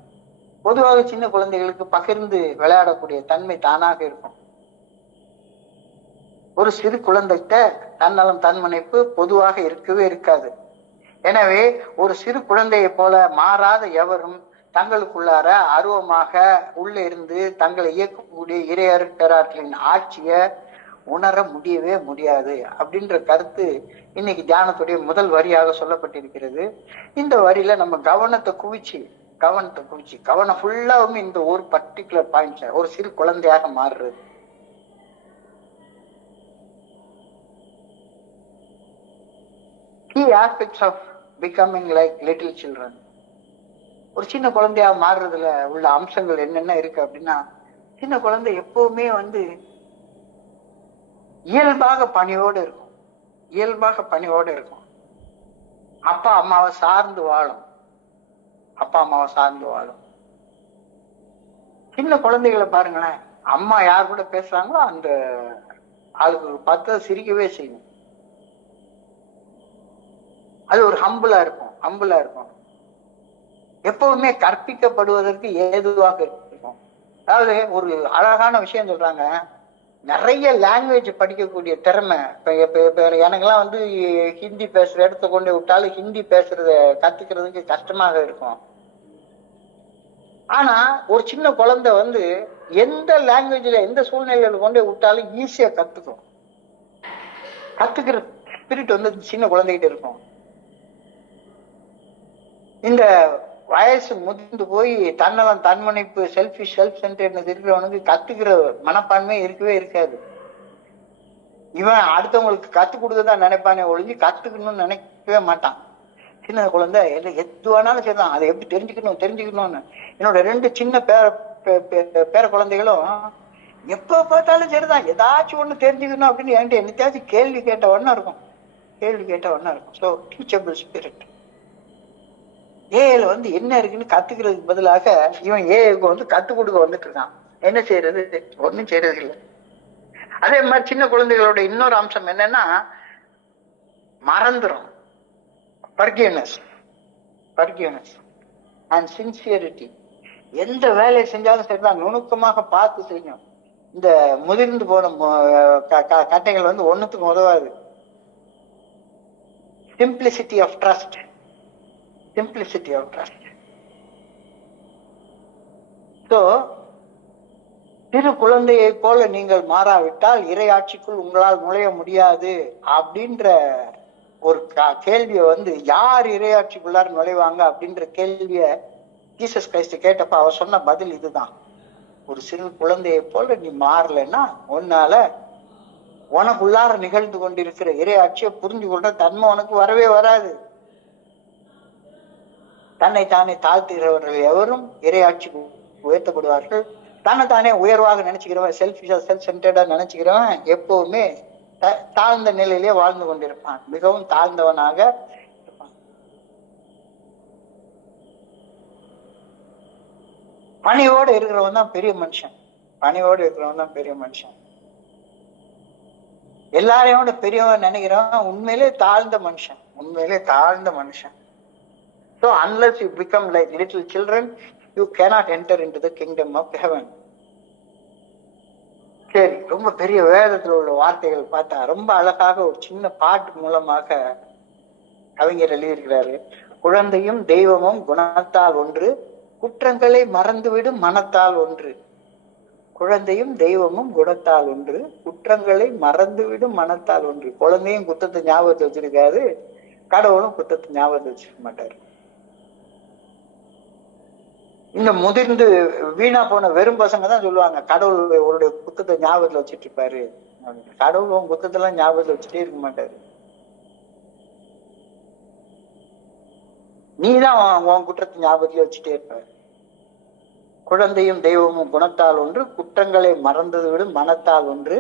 பொதுவாக சின்ன குழந்தைகளுக்கு பகிர்ந்து விளையாடக்கூடிய தன்மை தானாக இருக்கும். ஒரு சிறு குழந்தைகிட்ட தன்னலம் தன்முனைப்பு பொதுவாக இருக்கவே இருக்காது. எனவே ஒரு சிறு குழந்தையை போல மாறாத எவரும் தங்களுக்குள்ளார அருவமாக உள்ள இருந்து தங்களை இயக்கக்கூடிய இறையர் பேராற்றலின் ஆட்சிய உணர முடியவே முடியாது அப்படின்ற கருத்து இன்னைக்கு தியானத்துடைய முதல் வரியாக சொல்லப்பட்டிருக்கிறது. இந்த வரியில நம்ம கவனம் ஃபுல்லாவும் இந்த ஒரு பர்டிகுலர் பாயிண்ட்ல ஒரு சிறு குழந்தையாக மாறுறது. Key aspects of becoming like little children. ஒரு சின்ன குழந்தையா மாறுறதுல உள்ள அம்சங்கள் என்னென்ன இருக்கு அப்படின்னா, சின்ன குழந்தை எப்பவுமே இயல்பாக பணியோடு இருக்கும். அப்பா அம்மாவை சார்ந்து வாழும். சின்ன குழந்தைகளை பாருங்களேன், அம்மா யார் கூட பேசுறாங்களோ அந்த அதுக்கு பார்த்து சிரிக்கவே செய்யும். அது ஒரு ஹம்பிளா இருக்கும். எப்பவுமே கற்பிக்கப்படுவதற்கு ஏதுவாக இருக்கும். அதாவது ஒரு அழகான விஷயம் சொல்றாங்க, நிறைய லாங்குவேஜ் படிக்கக்கூடிய திறமை. இப்ப எனக்கெல்லாம் ஹிந்தி பேசுற இடத்த கொண்டு விட்டாலும் ஹிந்தி பேசுறத கத்துக்கிறதுக்கு கஷ்டமாக இருக்கும். ஆனா ஒரு சின்ன குழந்தை எந்த லாங்குவேஜ்ல எந்த சூழ்நிலையில கொண்டு விட்டாலும் ஈஸியா கத்துக்கும். கத்துக்கிற ஸ்பிரிட் சின்ன குழந்தைகிட்ட இருக்கும். இந்த வயசு முதிர்ந்து போய் தன்முனைப்பு செல்ஃப் சென்டர்னஸ் இருக்கிறவனுக்கு கத்துக்கிற மனப்பான்மை இருக்கவே இருக்காது. இவன் அடுத்தவங்களுக்கு கத்துக் கொடுக்கதான் நினைப்பானே ஒழிஞ்சு கத்துக்கணும்னு நினைக்கவே மாட்டான். சின்ன குழந்தை எதுவானாலும் சரிதான், அதை எப்படி தெரிஞ்சுக்கணும்னு. என்னோட 2 சின்ன பேர குழந்தைகளும் எப்ப பார்த்தாலும் சரிதான், ஏதாச்சும் ஒண்ணு தெரிஞ்சுக்கணும் அப்படின்னு என்கிட்ட என்னத்தையாச்சும் கேள்வி கேட்ட ஒண்ணா இருக்கும். So teachable spirit. ஏல என்ன இருக்குன்னு கத்துக்கிறதுக்கு பதிலாக இவன் ஏக்கு கத்துக் கொடுக்க வந்துட்டு இருக்கான். என்ன செய்யறது? ஒன்னும் செய்யறது இல்லை. அதே மாதிரி சின்ன குழந்தைகளோட இன்னொரு அம்சம் என்னன்னா, மறந்துடும். forgiveness and sincerity. எந்த வேலையை செஞ்சாலும் சரிதான், நுணுக்கமாக பார்த்து செய்யும். இந்த முதிர்ந்து போன கட்டைகள் ஒண்ணுத்துக்கும் உதவாது. simplicity of trust. So சிறு குழந்தையை போல நீங்கள் மாறாவிட்டால் இறையாட்சிக்குள் உங்களால் நுழைய முடியாது அப்படின்ற ஒரு கேள்வியை யார் இறையாட்சிக்குள்ளார நுழைவாங்க அப்படின்ற கேள்விய ஜீசஸ் கிரைஸ்ட் கேட்டப்ப அவர் சொன்ன பதில் இதுதான். ஒரு சிறு குழந்தையை போல நீ மாறலன்னா உனக்குள்ளார நிகழ்ந்து கொண்டிருக்கிற இறையாட்சியை புரிஞ்சு கொண்ட தன்மை உனக்கு வரவே வராது. தன்னைத்தானே தாழ்த்துகிறவர்கள் எவரும் இறையாட்சிக்கு உயர்த்தப்படுவார்கள். தானே உயர்வாக நினைச்சுக்கிறவன், செல்ஃப் சென்டர்டா நினைச்சுக்கிறவன் எப்பவுமே தாழ்ந்த நிலையிலே வாழ்ந்து கொண்டிருப்பான், மிகவும் தாழ்ந்தவனாக இருப்பான். பணியோடு இருக்கிறவன் தான் பெரிய மனுஷன். எல்லாரையோட பெரியவன் நினைக்கிறவன் உண்மையிலே தாழ்ந்த மனுஷன். So unless you become like little children, you cannot enter into the kingdom of heaven. சரி, ரொம்ப பெரிய வேதத்தில் உள்ள வார்த்தைகள் பார்த்தா ரொம்ப அழகாக ஒரு சின்ன பாட்டு மூலமாக கவிஞர் எழுதியிருக்கிறாரு. குழந்தையும் தெய்வமும் குணத்தால் ஒன்று, குற்றங்களை மறந்துவிடும் மனத்தால் ஒன்று. குழந்தையும் தெய்வமும் குணத்தால் ஒன்று, குற்றங்களை மறந்துவிடும் மனத்தால் ஒன்று. குழந்தையும் குற்றத்தை ஞாபகத்தை வச்சிருக்காரு, கடவுளும் குற்றத்தை ஞாபகத்தை வச்சிருக்க மாட்டாரு. இந்த முதிர்ந்து வீணா போன வெறும் பசங்க தான் சொல்லுவாங்க, கடவுள் அவருடைய குத்தத்தை ஞாபகத்துல வச்சுட்டு இருப்பாரு. கடவுள் உன் குத்தத்தெல்லாம் ஞாபகத்துல வச்சுட்டே இருக்க மாட்டாரு. நீதான் உன் குற்றத்தை ஞாபகத்துல வச்சுட்டே இருப்பாரு. குழந்தையும் தெய்வமும் குணத்தால் ஒன்று, குற்றங்களை மறந்தது விடும் மனத்தால் ஒன்று,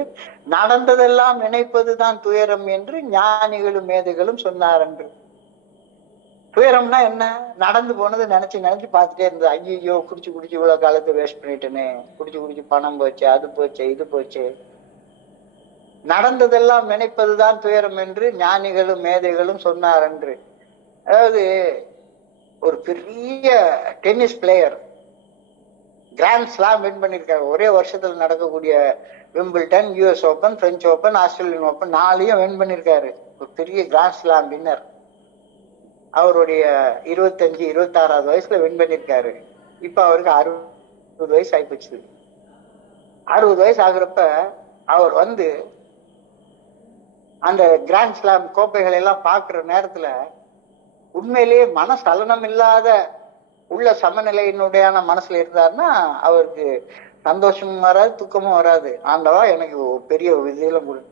நடந்ததெல்லாம் நினைப்பதுதான் துயரம் என்று ஞானிகளும் மேதைகளும் சொன்னார் என்று. துயரம்னா என்ன? நடந்து போனது நினைச்சு பார்த்துட்டே இருந்தது. ஐயோ குடிச்சு இவ்வளவு காலத்தை வேஸ்ட் பண்ணிட்டேனே, குடிச்சு பணம் போச்சு, அது போச்சு, இது போச்சு. நடந்ததெல்லாம் நினைப்பதுதான் துயரம் என்று ஞானிகளும் மேதைகளும் சொன்னார் என்று. அதாவது ஒரு பெரிய tennis player grand slam win பண்ணிருக்காரு. ஒரே வருஷத்துல நடக்கக்கூடிய Wimbledon, US open, French open, Australian open 4ஐயும் வின் பண்ணிருக்காரு. ஒரு பெரிய கிராண்ட் ஸ்லாம் வின்னர். அவருடைய 25-26வது வயசுல வின் பண்ணிருக்காரு. இப்ப அவருக்கு 60 வயசு ஆயிப்போச்சு. 60 வயசு ஆகுறப்ப அவர் அந்த கிராண்ட் ஸ்லாம் கோப்பைகளை எல்லாம் பார்க்கிற நேரத்துல உண்மையிலேயே மனசலனம் இல்லாத உள்ள சமநிலையினுடையான மனசுல இருந்தாருன்னா அவருக்கு சந்தோஷமும் வராது, துக்கமும் வராது. ஆண்டவா எனக்கு பெரிய விதியிலும் கொடு.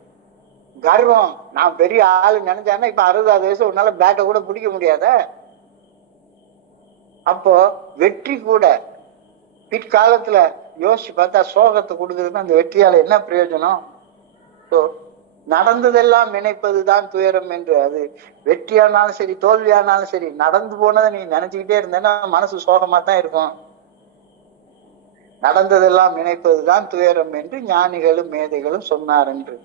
கர்வம், நான் பெரிய ஆளு நினைச்சான்னா இப்ப 60 வயசு உன்னால பேட்டை கூட பிடிக்க முடியாத. அப்போ வெற்றி கூட பிற்காலத்துல யோசிச்சு பார்த்தா சோகத்தை கொடுக்குறதுன்னு அந்த வெற்றியால என்ன பிரயோஜனம்? நடந்ததெல்லாம் நினைப்பதுதான் துயரம் என்று. அது வெற்றியானாலும் சரி தோல்வியானாலும் சரி, நடந்து போனதை நீ நினைச்சுக்கிட்டே இருந்தேன்னா மனசு சோகமா தான் இருக்கும். நடந்ததெல்லாம் நினைப்பதுதான் துயரம் என்று ஞானிகளும் மேதைகளும் சொன்னார் என்று.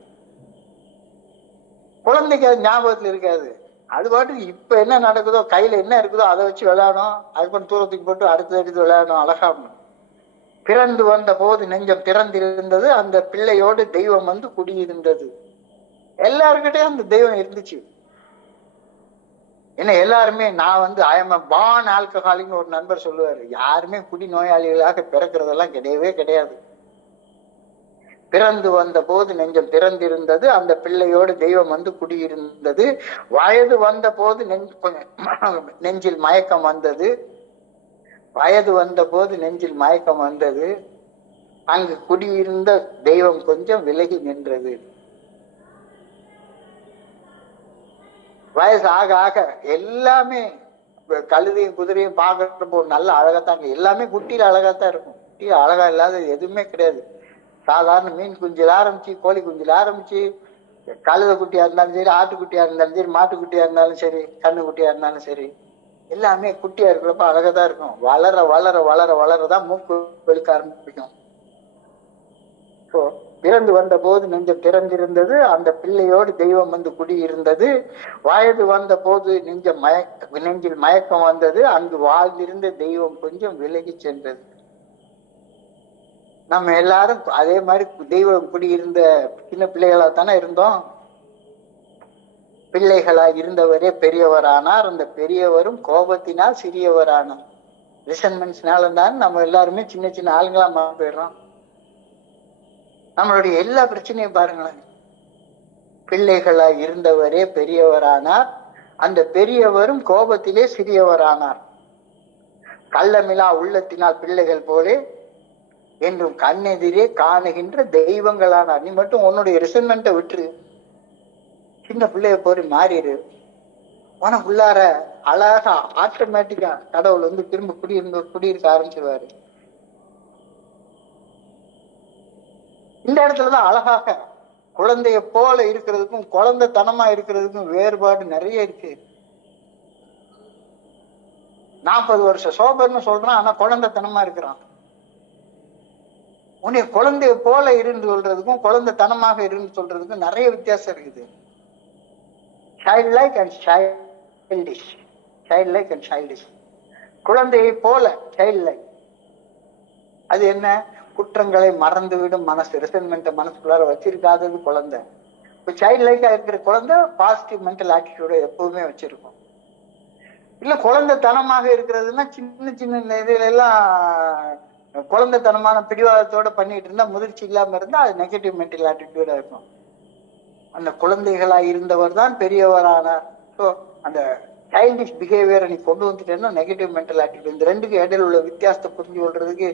குழந்தைக்கு அது ஞாபகத்துல இருக்காது. அது பாட்டுக்கு இப்ப என்ன நடக்குதோ, கையில என்ன இருக்குதோ அதை வச்சு விளையாடும். அதுக்கு தூரத்துக்கு போட்டு அடுத்து எடுத்து விளையாடணும். அழகாம பிறந்து வந்த போது நெஞ்சம் திறந்திருந்தது, அந்த பிள்ளையோடு தெய்வம் வந்து குடியிருந்தது. எல்லாருக்கிட்டையும் அந்த தெய்வம் இருந்துச்சு. ஏன்னா எல்லாருமே நான் வந்து பான் ஆல்கஹாலிக்னு ஒரு நண்பர் சொல்லுவாரு. யாருமே குடி நோயாளிகளாக பிறக்கிறதெல்லாம் கிடையவே கிடையாது. பிறந்து வந்த போது நெஞ்சம் திறந்திருந்தது, அந்த பிள்ளையோடு தெய்வம் வந்து குடியிருந்தது. வயது வந்த போது நெஞ்சில் மயக்கம் வந்தது. வயது வந்த போது நெஞ்சில் மயக்கம் வந்தது. அங்கு குடியிருந்த தெய்வம் கொஞ்சம் விலகி நின்றது. வயசு ஆக ஆக எல்லாமே கழுதையும் குதிரையும் பார்க்கறப்போ நல்ல அழகாத்தாங்க. எல்லாமே குட்டியில அழகாத்தான் இருக்கும். குட்டியில அழகா இல்லாத எதுவுமே கிடையாது. சாதாரண மீன் குஞ்சில ஆரம்பிச்சு, கோழி குஞ்சில ஆரம்பிச்சு, கழுதை குட்டியா இருந்தாலும் சரி, ஆட்டுக்குட்டியா இருந்தாலும் சரி, மாட்டுக்குட்டியா இருந்தாலும் சரி, கண்ணு குட்டியா இருந்தாலும் சரி, எல்லாமே குட்டியா இருக்கிறப்ப அழகாதான் இருக்கும். வளர வளர வளர வளரதான் மூக்கு வெளுக்க ஆரம்பிக்கும். பிறந்து வந்த போது நெஞ்சம் திறந்திருந்தது, அந்த பிள்ளையோடு தெய்வம் வந்து குடியிருந்தது. வயது வந்த போது நெஞ்சில் மயக்கம் வந்தது, அங்கு வாழ்ந்திருந்த தெய்வம் கொஞ்சம் விலகி சென்றது. நம்ம எல்லாரும் அதே மாதிரி தெய்வம் குடியிருந்த சின்ன பிள்ளைகளா தானே இருந்தோம். பிள்ளைகளா இருந்தவரே பெரியவரானார், அந்த பெரியவரும் கோபத்தினால் சிறியவரானார். ரிசன்மெண்ட்ஸ்னால தான் நம்ம எல்லாருமே சின்ன சின்ன ஆளுங்களா மாறி போயிடுறோம். நம்மளுடைய எல்லா பிரச்சனையும் பாருங்களேன். பிள்ளைகளா இருந்தவரே பெரியவரானார், அந்த பெரியவரும் கோபத்திலே சிறியவரானார். கள்ளமிலா உள்ளத்தினால் பிள்ளைகள் போலே என்றும் கண்ணெதிரே காணுகின்ற தெய்வங்களானார். நீ மட்டும் உன்னுடைய ரிசன்மெண்ட்டை விட்டுரு, சின்ன பிள்ளைய போய் மாறிடு. உனக்குள்ளார அழகா ஆட்டோமேட்டிக்கா கடவுள் வந்து திரும்ப குடியிருக்க ஆரம்பிச்சிருவாரு. இந்த இடத்துலதான் அழகாக குழந்தைய போல இருக்கிறதுக்கும் குழந்தைத்தனமா இருக்கிறதுக்கும் வேறுபாடு நிறைய இருக்கு. 40 வருஷம் சோபர்னு சொல்றான், ஆனா குழந்தைத்தனமா இருக்கிறான். உன்னை குழந்தைய போல இருந்து சொல்றதுக்கும் குழந்தைத்தனமாக இருந்து சொல்றதுக்கும் நிறைய வித்தியாசம் இருக்குது. Child like and childish. Child like and childish. குழந்தையை போல சைல்ட் லைக், அது என்ன? குற்றங்களை மறந்துவிடும் மனசு, ரிசன்மெண்ட் மனசுக்குள்ளார வச்சிருக்காதது குழந்தை. இப்போ சைல்ட் லைக்கா இருக்கிற குழந்தை பாசிட்டிவ் மென்டல் ஆட்டிடியூட எப்பவுமே வச்சிருக்கும். இல்ல குழந்தைத்தனமாக இருக்கிறதுனா சின்ன சின்ன இதுல எல்லாம் குழந்தைத்தனமான பிடிவாதத்தோட பண்ணிட்டு இருந்தா, முதிர்ச்சி இல்லாம இருந்தா அது நெகட்டிவ் மென்டல் ஆட்டிடியூடா இருக்கும். அந்த குழந்தைகளா இருந்தவர் தான் பெரியவரானார். ஸோ அந்த சைல்டிஷ் பிஹேவியரை நீ கொண்டு வந்துட்டேன்னா நெகட்டிவ் மென்டல் ஆட்டிடியூட். இந்த ரெண்டுக்கு இடையில உள்ள வித்தியாசத்தை புரிஞ்சு கொள்றதுக்கு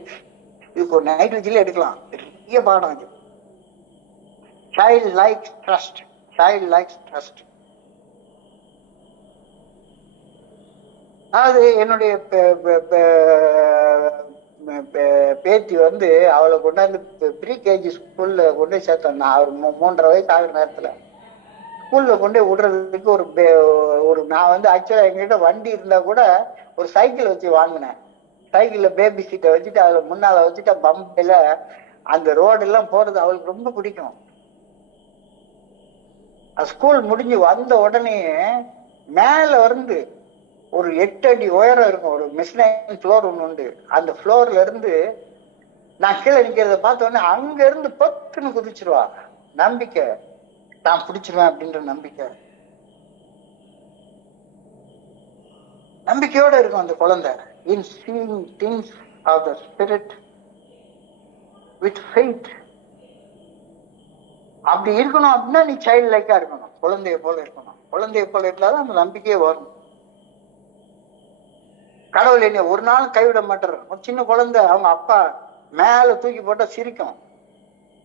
இதுக்கு ஒரு நைட் விஜில எடுக்கலாம், பெரிய பாடம் அது. Child likes trust. Child likes trust. அதாவது என்னுடைய பேத்தி வந்து அவளை கொண்டாந்து ப்ரீ கேஜி ஸ்கூல்ல கொண்டு போய் சேர்த்தோம். நான் ஒரு 3.5 வயசு ஆகுற நேரத்துல ஸ்கூல்ல கொண்டு போய் விடுறதுக்கு ஒரு நான் வந்து ஆக்சுவலா எங்ககிட்ட வண்டி இருந்தா கூட ஒரு சைக்கிள் வச்சு வாங்கினேன். சைக்கிள்ல பேபி சீட்டை வச்சுட்டு அதுல முன்னால வச்சுட்டு பம்பையில அந்த ரோடு எல்லாம் போறது அவளுக்கு ரொம்ப பிடிக்கும். ஸ்கூல் முடிஞ்சு வந்த உடனே மேல இருந்து ஒரு 8 அடி உயரம் இருக்கும், ஒரு மெஸ்லைன் ஃப்ளோர் ஒண்ணு உண்டு. அந்த ஃப்ளோர்ல இருந்து நான் கீழே நிக்கிறத பார்த்த உடனே அங்க இருந்து பத்துன்னு குதிச்சிருவா. நம்பிக்கை, நான் பிடிச்சிருவேன் அப்படின்ற நம்பிக்கை, நம்பிக்கையோட இருக்கும் அந்த குழந்தை. In seeing things of the spirit with faith. அப்படி இருக்கணும் அப்படின்னா நீ சைல்டு லைக்கா இருக்கணும், குழந்தைய போல இருக்கணும். குழந்தைய போல இருந்தாதான் அந்த நம்பிக்கையே வரும். கடவுள் என்ன ஒரு நாள் கைவிட மாட்டார். ஒரு சின்ன குழந்தை அவங்க அப்பா மேல தூக்கி போட்டா சிரிக்கும்,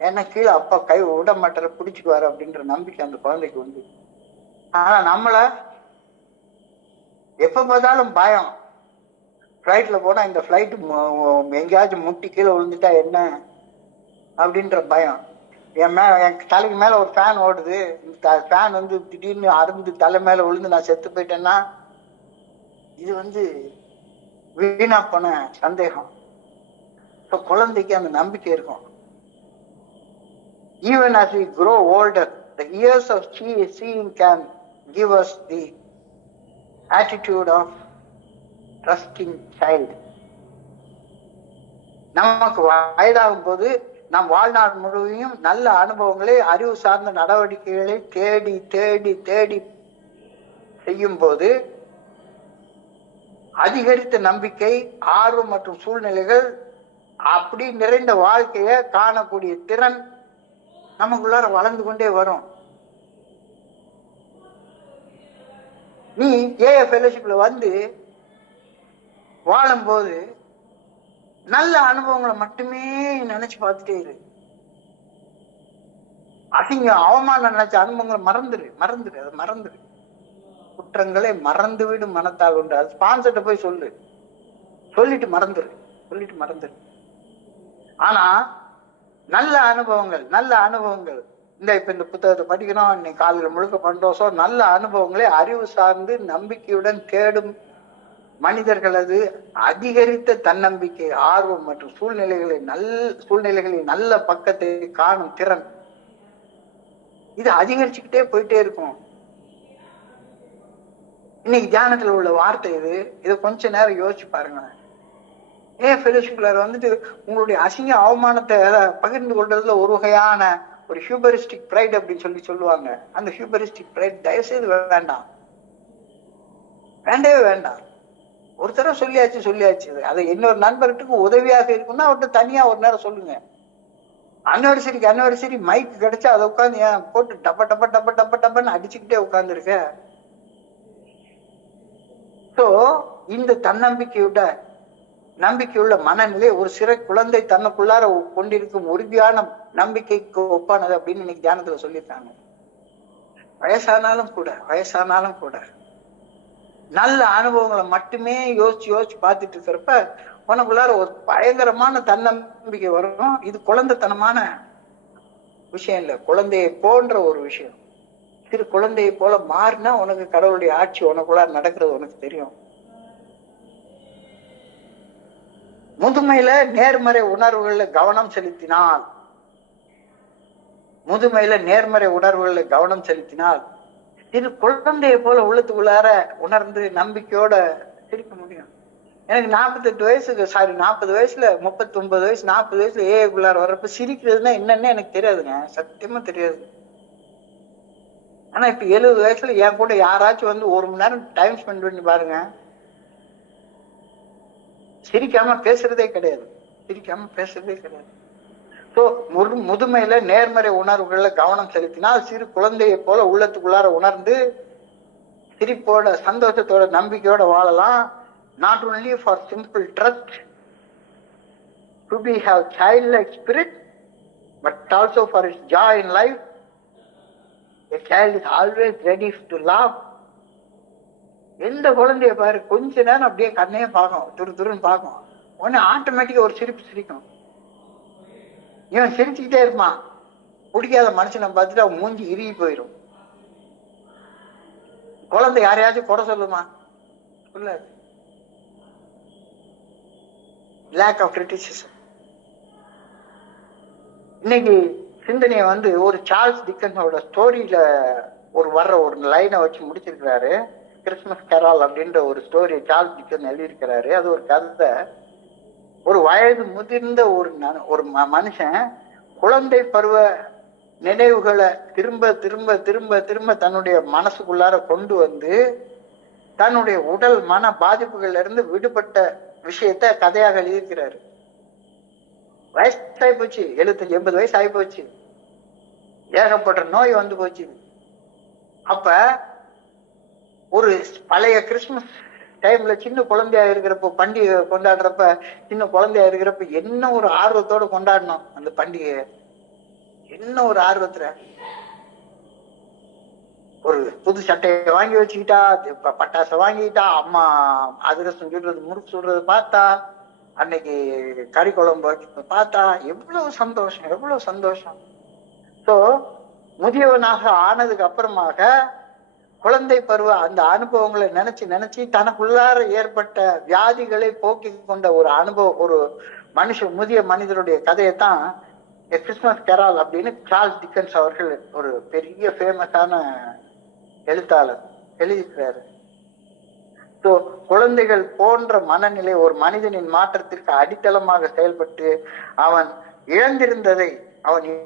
ஏன்னா கீழே அப்பா கை விட மாட்டார, பிடிச்சுக்குவாரு அப்படின்ற நம்பிக்கை அந்த குழந்தைக்கு வந்து. ஆனா நம்மள எப்ப பார்த்தாலும் பயம். ஃபிளைட்ல போனா இந்த ஃபிளைட் எங்கேயாச்சும் முட்டி கீழே விழுந்துட்டா என்ன அப்படின்ற பயம். என் தலைக்கு மேல ஒரு ஃபேன் ஓடுது, ஃபேன் வந்து திடீர்னு அருந்து தலை மேல விழுந்து நான் செத்து போயிட்டேன்னா இது வந்து வீணா போன சந்தேகம். இப்ப குழந்தைக்கு அந்த நம்பிக்கை இருக்கும். Even as we grow older, the years of seeing can give us the attitude of trusting child. நமக்கு வயதாகும் போது நம் வாழ்நாள் முழுவதும் நல்ல அனுபவங்களை, அறிவு சார்ந்த நடவடிக்கைகளை தேடி தேடி தேடி செய்யும் போது அதிகரித்த நம்பிக்கை, ஆர்வம் மற்றும் சூழ்நிலைகள், அப்படி நிறைந்த வாழ்க்கைய காணக்கூடிய திறன் நமக்குள்ளார வளர்ந்து கொண்டே வரும். நீ ஏஏ ஃபெலோஷிப்ல வந்து வாழும்போது நல்ல அனுபவங்களை மட்டுமே நினைச்சு பார்த்துட்டே இரு. அசிங்க அவமானம் நினைச்ச அனுபவங்களை மறந்துடு. அதை மறந்துடு. குற்றங்களை மறந்து விடும் மனத்தால் உண்டு. அது ஸ்பான்சர்ட்ட போய் சொல்லிட்டு மறந்துடு. ஆனா நல்ல அனுபவங்கள் இப்ப இந்த புத்தகத்தை படிக்கிறோம், இன்னைக்கு காலையில முழுக்க பண்றோம். நல்ல அனுபவங்களை அறிவு சார்ந்து நம்பிக்கையுடன் தேடும் மனிதர்களது அதிகரித்த தன்னம்பிக்கை, ஆர்வம் மற்றும் சூழ்நிலைகளின் நல்ல பக்கத்தை காணும் திறன், இது அதிகரிச்சுக்கிட்டே போயிட்டே இருக்கும். இன்னைக்கு தியானத்துல உள்ள வார்த்தை இது. இதை கொஞ்ச நேரம் யோசிச்சு பாருங்க. ஏன் ஃபெலோஷிப்ல வந்துட்டு உங்களுடைய அசிங்க அவமானத்தை பகிர்ந்து கொள்றதுல ஒரு வகையான ஒரு ஹியூபரிஸ்டிக் பிரைட் அப்படின்னு சொல்லுவாங்க. அந்த ஹியூபரிஸ்டிக் பிரைட் தயவுசெய்து வேண்டாம், வேண்டவே வேண்டாம். ஒரு தடவை சொல்லியாச்சு. அதை இன்னொரு நண்பர்கிட்ட உதவியாக இருக்குன்னா அவர்கிட்ட தனியா ஒரு நேரம் சொல்லுங்க. அனிவர்சரிக்கு மைக் கிடைச்சா அதை உட்காந்து ஏன் போட்டு டப்பன்னு அடிச்சுக்கிட்டே உட்கார்ந்து இருக்க. சோ இந்த நம்பிக்கையுள்ள மனநிலை ஒரு சிறு குழந்தை தன்னுக்குள்ளார கொண்டிருக்கும் உறுதியான நம்பிக்கைக்கு ஒப்பானது அப்படின்னு இன்னைக்கு தியானத்துல சொல்லியிருக்காங்க. வயசானாலும் கூட நல்ல அனுபவங்களை மட்டுமே யோசிச்சு பார்த்துட்டு இருக்கிறப்ப உனக்குள்ளார ஒரு பயங்கரமான தன்னம்பிக்கை வரும். இது குழந்தைத்தனமான விஷயம் இல்ல, குழந்தையை போன்ற ஒரு விஷயம். சிறு குழந்தையை போல மாறினா உனக்கு கடவுளுடைய ஆட்சி உனக்குள்ளார நடக்கிறது உனக்கு தெரியும். முதுமையில நேர்மறை உணர்வுகள்ல கவனம் செலுத்தினால் சிறு குழந்தைய போல உள்ளத்துக்குள்ளார உணர்ந்து நம்பிக்கையோட சிரிக்க முடியும். எனக்கு 40 வயசுல 39 வயசு 40 வயசுல ஏக்குள்ளார வர்றப்ப சிரிக்கிறதுனா என்னன்னு எனக்கு தெரியாதுங்க, சத்தியமா தெரியாது. ஆனா இப்ப 70 வயசுல என் கூட யாராச்சும் வந்து 1 மணி நேரம் டைம் ஸ்பெண்ட் பண்ணி பாருங்க, சிரிக்காம பேசுறதே கிடையாது. முதுமையில நேர்மறை உணர்வுகள்ல கவனம் செலுத்தினால் சிறு குழந்தையை போல உள்ளத்துக்குள்ளார உணர்ந்து சிரிப்போட, சந்தோஷத்தோட, நம்பிக்கையோட வாழலாம். Not only for simple trust to be have childlike spirit, but also for its joy in life. A child is always ready to laugh. எந்த குழந்தைய பாரு கொஞ்ச நேரம் அப்படியே கண்ணையே பார்க்கும், துருன்னு பார்க்கும், உடனே ஆட்டோமேட்டிக்கா ஒரு சிரிக்கும். இவன் சிரிச்சுக்கிட்டே இருப்பான். பிடிக்காத மனுஷனை பார்த்துட்டு அவன் மூஞ்சி இறுகி போயிடும். குழந்தை யாரையாச்சும் குறை சொல்லுமா? சொல்லாது. Lack of criticism. இன்னைக்கு சிந்தனையை வந்து ஒரு சார்ல்ஸ் டிக்கன்ஸோட ஸ்டோரியில ஒரு லைனை வச்சு முடிச்சிருக்கிறாரு. கிறிஸ்துமஸ் கேரால் அப்படின்ற ஒரு ஸ்டோரி சார்ல்ஸ் டிக்கன் எழுதியிருக்கிறாரு. அது ஒரு கதை. ஒரு வயது முதிர்ந்த ஒரு மனுஷன் குழந்தை பருவ நினைவுகளை திரும்ப திரும்ப திரும்ப திரும்ப தன்னுடைய மனசுக்குள்ளார கொண்டு வந்து தன்னுடைய உடல் மன பாதிப்புகள்ல இருந்து விடுபட்ட விஷயத்த கதையாக எழுதியிருக்கிறாரு. வயசாகி போச்சு, 75-80 வயசு ஆகி போச்சு. ஏகப்பட்ட நோய் வந்து போச்சு. அப்ப ஒரு பழைய கிறிஸ்துமஸ் டைம்ல சின்ன குழந்தையா இருக்கிறப்ப, பண்டிகை கொண்டாடுறப்ப, சின்ன குழந்தையா இருக்கிறப்ப என்ன ஒரு ஆர்வத்தோட கொண்டாடணும் அந்த பண்டிகையை. என்ன ஒரு ஆர்வத்துல ஒரு புது சட்டையை வாங்கி வச்சுக்கிட்டா, பட்டாசை வாங்கிக்கிட்டா, அம்மா அதிரசம் சுடுறது, முறுக்கு சுடுறது பார்த்தா, அன்னைக்கு கறி குழம்பு பார்த்தா எவ்வளவு சந்தோஷம், எவ்வளவு சந்தோஷம். சோ முதியவனாக ஆனதுக்கு அப்புறமாக குழந்தை பருவ அந்த அனுபவங்களை நினைச்சு நினைச்சு தனக்குள்ளார ஏற்பட்ட வியாதிகளை போக்கி கொண்ட ஒரு அனுபவம், ஒரு முதிய மனிதனுடைய கதையைத்தான் கிறிஸ்துமஸ் கெரால் அப்படின்னு சார்ல்ஸ் டிக்கன்ஸ் அவர்கள், ஒரு பெரிய ஃபேமஸான எழுத்தாளர், எழுதியிருக்கிறாரு. ஸோ குழந்தைகள் போன்ற மனநிலை ஒரு மனிதனின் மாற்றத்திற்கு அடித்தளமாக செயல்பட்டு அவன்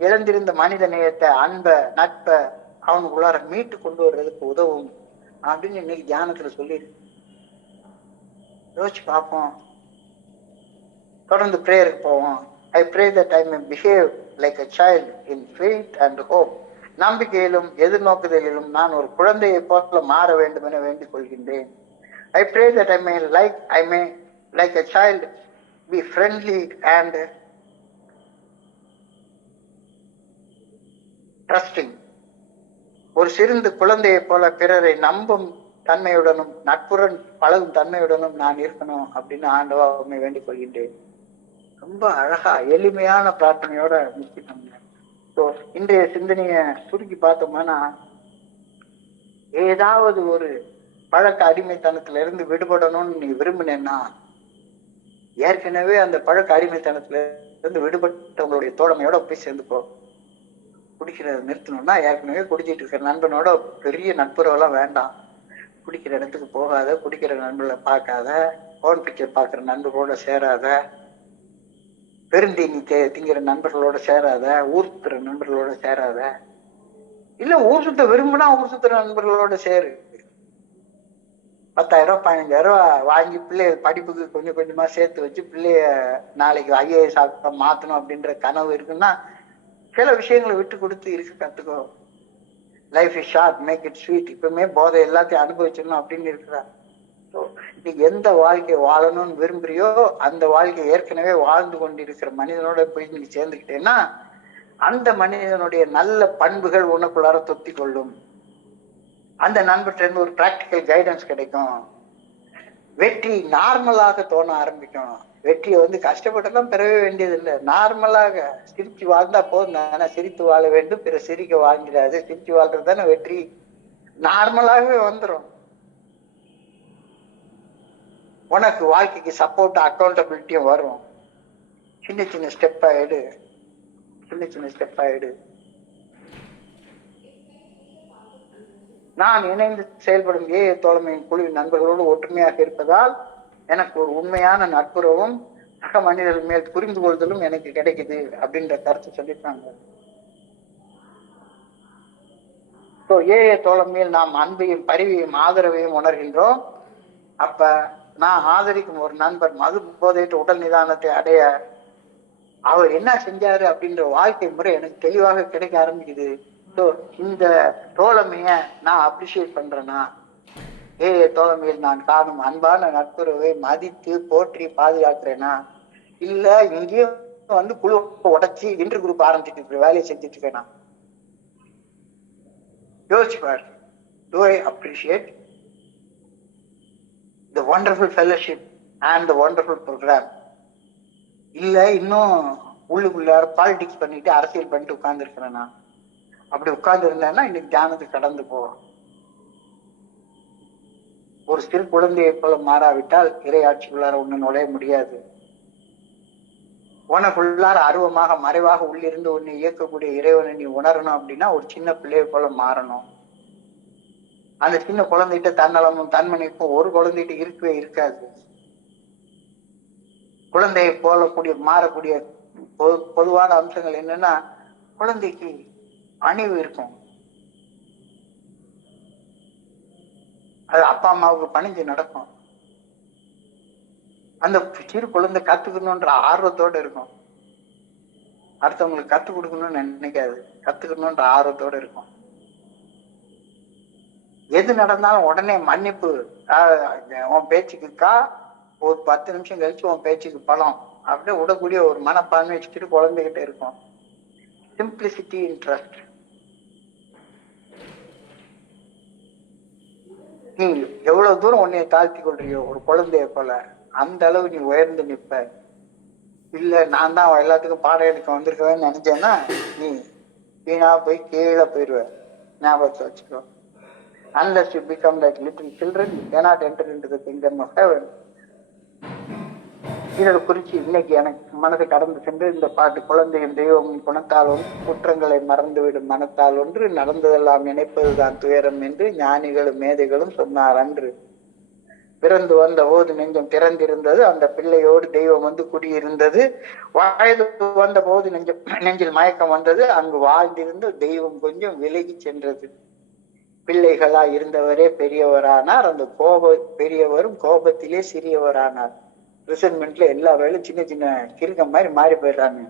இழந்திருந்த மனித நேயத்தை, அன்பை, நட்பை அவனுக்குள்ளார மீட்டு கொண்டு வர்றதுக்கு உதவும் அப்படின்னு இன்னைக்கு தியானத்துல சொல்லி யோசிச்சு பார்ப்போம். தொடர்ந்து பிரேயருக்கு போவோம். I pray that I may behave like a child in faith and hope. நம்பிக்கையிலும் எதிர்நோக்குதலிலும் நான் ஒரு குழந்தையை போல மாற வேண்டும் என வேண்டிக் கொள்கின்றேன். I pray that I may like a child be friendly and trusting. ஒரு சிறந்த குழந்தையை போல பிறரை நம்பும் தன்மையுடனும் நட்புடன் பழகும் தன்மையுடனும் நான் இருக்கணும் அப்படின்னு ஆண்டவா உண்மை வேண்டிக் கொள்கின்றேன். ரொம்ப அழகா எளிமையான பிரார்த்தனையோட முடிச்சுட்டாங்க. ஸோ இன்றைய சிந்தனைய சுருக்கி பார்த்தோம்னா, ஏதாவது ஒரு பழக்க அடிமைத்தனத்துல இருந்து விடுபடணும்னு நீ விரும்பினேன்னா, ஏற்கனவே அந்த பழக்க அடிமைத்தனத்துல இருந்து விடுபட்டவங்களுடைய தோழமையோட போய் சேர்ந்துக்கோ. குடிக்கிறத நிறுத்தணும்னா ஏற்கனவே குடிச்சிட்டு இருக்கிற நண்பனோட பெரிய நட்புறவெல்லாம் வேண்டாம். குடிக்கிற இடத்துக்கு போகாத, குடிக்கிற நண்பர்களை பார்க்காத, போன் பிக்சர் பார்க்குற நண்பர்களோட சேராத, பெருந்தீனி திங்கிற நண்பர்களோட சேராத, ஊர் சுத்துற நண்பர்களோட சேராத. இல்ல ஊர் சுத்த விரும்பினா ஊர் சுத்துற நண்பர்களோட சேரு. 10,000 15,000 வாங்கி பிள்ளைய படிப்புக்கு கொஞ்சம் கொஞ்சமா சேர்த்து வச்சு பிள்ளைய நாளைக்கு IAS மாத்தணும் அப்படின்ற கனவு இருக்குன்னா சில விஷயங்களை விட்டு கொடுத்து இருக்க கத்துக்கோ. Life is short, make it sweet. இப்பவுமே போதை எல்லாத்தையும் அனுபவிச்சிடணும் அப்படின்னு இருக்கிறா. நீ எந்த வாழ்க்கை வாழணும்னு விரும்புறியோ அந்த வாழ்க்கை ஏற்கனவே வாழ்ந்து கொண்டிருக்கிற மனிதனோட போய் நீ சேர்ந்துக்கிட்டேன்னா அந்த மனிதனுடைய நல்ல பண்புகள் உனக்குள்ளார தொத்தி கொள்ளும். அந்த நண்பர்கிட்ட இருந்து ஒரு பிராக்டிக்கல் கைடன்ஸ் கிடைக்கும். வெற்றி நார்மலாக தோண ஆரம்பிக்கும். வெற்றியை கஷ்டப்பட்டெல்லாம் பெறவே வேண்டியது இல்லை. நார்மலாக சிரிச்சு வாழ்ந்தா போதும். ஆனா சிரித்து வாழ வேண்டும், பிற சிரிக்க வாழ்ந்துடாது. சிரிச்சு வாழ்றது தானே வெற்றி. நார்மலாகவே வந்துடும். உனக்கு வாழ்க்கைக்கு சப்போர்ட், அக்கௌண்டபிலிட்டியும் வரும். சின்ன சின்ன ஸ்டெப் ஆயிடு, சின்ன சின்ன ஸ்டெப் ஆயிடு. நான் இணைந்து செயல்படும் தோழமையின் குழுவின் நண்பர்களோடு ஒற்றுமையாக இருப்பதால் எனக்கு ஒரு உண்மையான நட்புறவும் சக மனிதர்கள் மேல் புரிந்து கொள்தலும் எனக்கு கிடைக்குது அப்படின்ற கருத்து சொல்லியிருக்காங்க. தோழமையில் நாம் அன்பையும் பரிவையும் ஆதரவையும் உணர்கின்றோம். அப்ப நான் ஆதரிக்கும் ஒரு நண்பர் மது போதையிட்டு உடல் நிதானத்தை அடைய அவர் என்ன செஞ்சாரு அப்படின்ற வாழ்க்கை முறை எனக்கு தெளிவாக கிடைக்க ஆரம்பிக்குது. இந்த தோழமைய நான் அப்ரிசியேட் பண்றேன்னா, தோழமையில் நான் காணும் அன்பான நட்புறவை மதித்து போற்றி பாதுகாக்கிறேன்னா, இல்ல இங்கேயும் குழு உடைச்சி இன்டர் குரூப் ஆரம்பிச்சுட்டு வேலையை செஞ்சுட்டு இருக்கேனா? யோசிப்பார். Do I appreciate the wonderful fellowship and the wonderful program? இல்ல இன்னும் உள்ளுக்குள்ளார பாலிடிக்ஸ் பண்ணிட்டு அரசியல் பண்ணிட்டு உட்கார்ந்து இருக்கிறேன்னா? அப்படி உட்கார்ந்து இருந்தேன்னா இன்னைக்கு தியானத்துக்கு கடந்து போவோம். ஒரு சிறு குழந்தையை போல மாறாவிட்டால் இறையாட்சிக்குள்ளார ஒண்ணு நுழைய முடியாது. உனக்குள்ளார அருவமாக மறைவாக உள்ளிருந்து ஒன்னு இயக்கக்கூடிய இறைவனை நீ உணரணும் அப்படின்னா ஒரு சின்ன பிள்ளையை போல மாறணும். அந்த சின்ன குழந்தைகிட்ட தன்னலமும் தன்மனைப்பும் ஒரு குழந்தைகிட்ட இருக்கவே இருக்காது. குழந்தையை போலக்கூடிய மாறக்கூடிய பொதுவான அம்சங்கள் என்னன்னா, குழந்தைக்கு பணிவு இருக்கும். அது அப்பா அம்மாவுக்கு பணிஞ்சு நடக்கும். அந்த சிறு குழந்தை கத்துக்கணும்ன்ற ஆர்வத்தோடு இருக்கும். அடுத்தவங்களுக்கு கத்துக் கொடுக்கணும்னு நினைக்காது, கத்துக்கணும்ன்ற ஆர்வத்தோட இருக்கும். எது நடந்தாலும் உடனே மன்னிப்பு, உன் பேச்சுக்குக்கா ஒரு 10 நிமிஷம் கழிச்சு உன் பேச்சுக்கு பழம் அப்படியே விடக்கூடிய ஒரு மனப்பான்மை வச்சுட்டு குழந்தைகிட்ட இருக்கும். Simplicity, interest. நீ எவ்வளவு தூரம் உன்னைய தாழ்த்தி கொள்றியோ ஒரு குழந்தைய போல, அந்த அளவு நீ உயர்ந்து நிற்ப. இல்ல நான் தான் எல்லாத்துக்கும் பாடம் எடுக்க வந்திருக்கவேன்னு நினைச்சேன்னா நீ வீணா போய் கீழே போயிடுவ. ஞாபகத்தை வச்சுக்கோ. Unless you become like little children, you cannot enter into the kingdom of heaven. இதை குறிச்சு இன்னைக்கு எனக்கு மனதை கடந்து சென்று இந்த பாட்டு, குழந்தையும் தெய்வம் குணத்தால் ஒன்று, குற்றங்களை மறந்துவிடும் மனத்தால் ஒன்று, நடந்ததெல்லாம் நினைப்பதுதான் துயரம் என்று ஞானிகளும் மேதைகளும் சொன்னார் அன்று. பிறந்து வந்த போது நெஞ்சம் திறந்திருந்தது, அந்த பிள்ளையோடு தெய்வம் வந்து குடியிருந்தது. வயது வந்த போது நெஞ்சில் மயக்கம் வந்தது, அங்கு வாழ்ந்திருந்த தெய்வம் கொஞ்சம் விலகி சென்றது. பிள்ளைகளா இருந்தவரே பெரியவரானார், அந்த பெரியவரும் கோபத்திலே சிறியவரானார். ரிசன்மெண்ட்ல எல்லா வேலையும் சின்ன சின்ன கிறுக்கம் மாதிரி மாறி போயிடுறாங்க.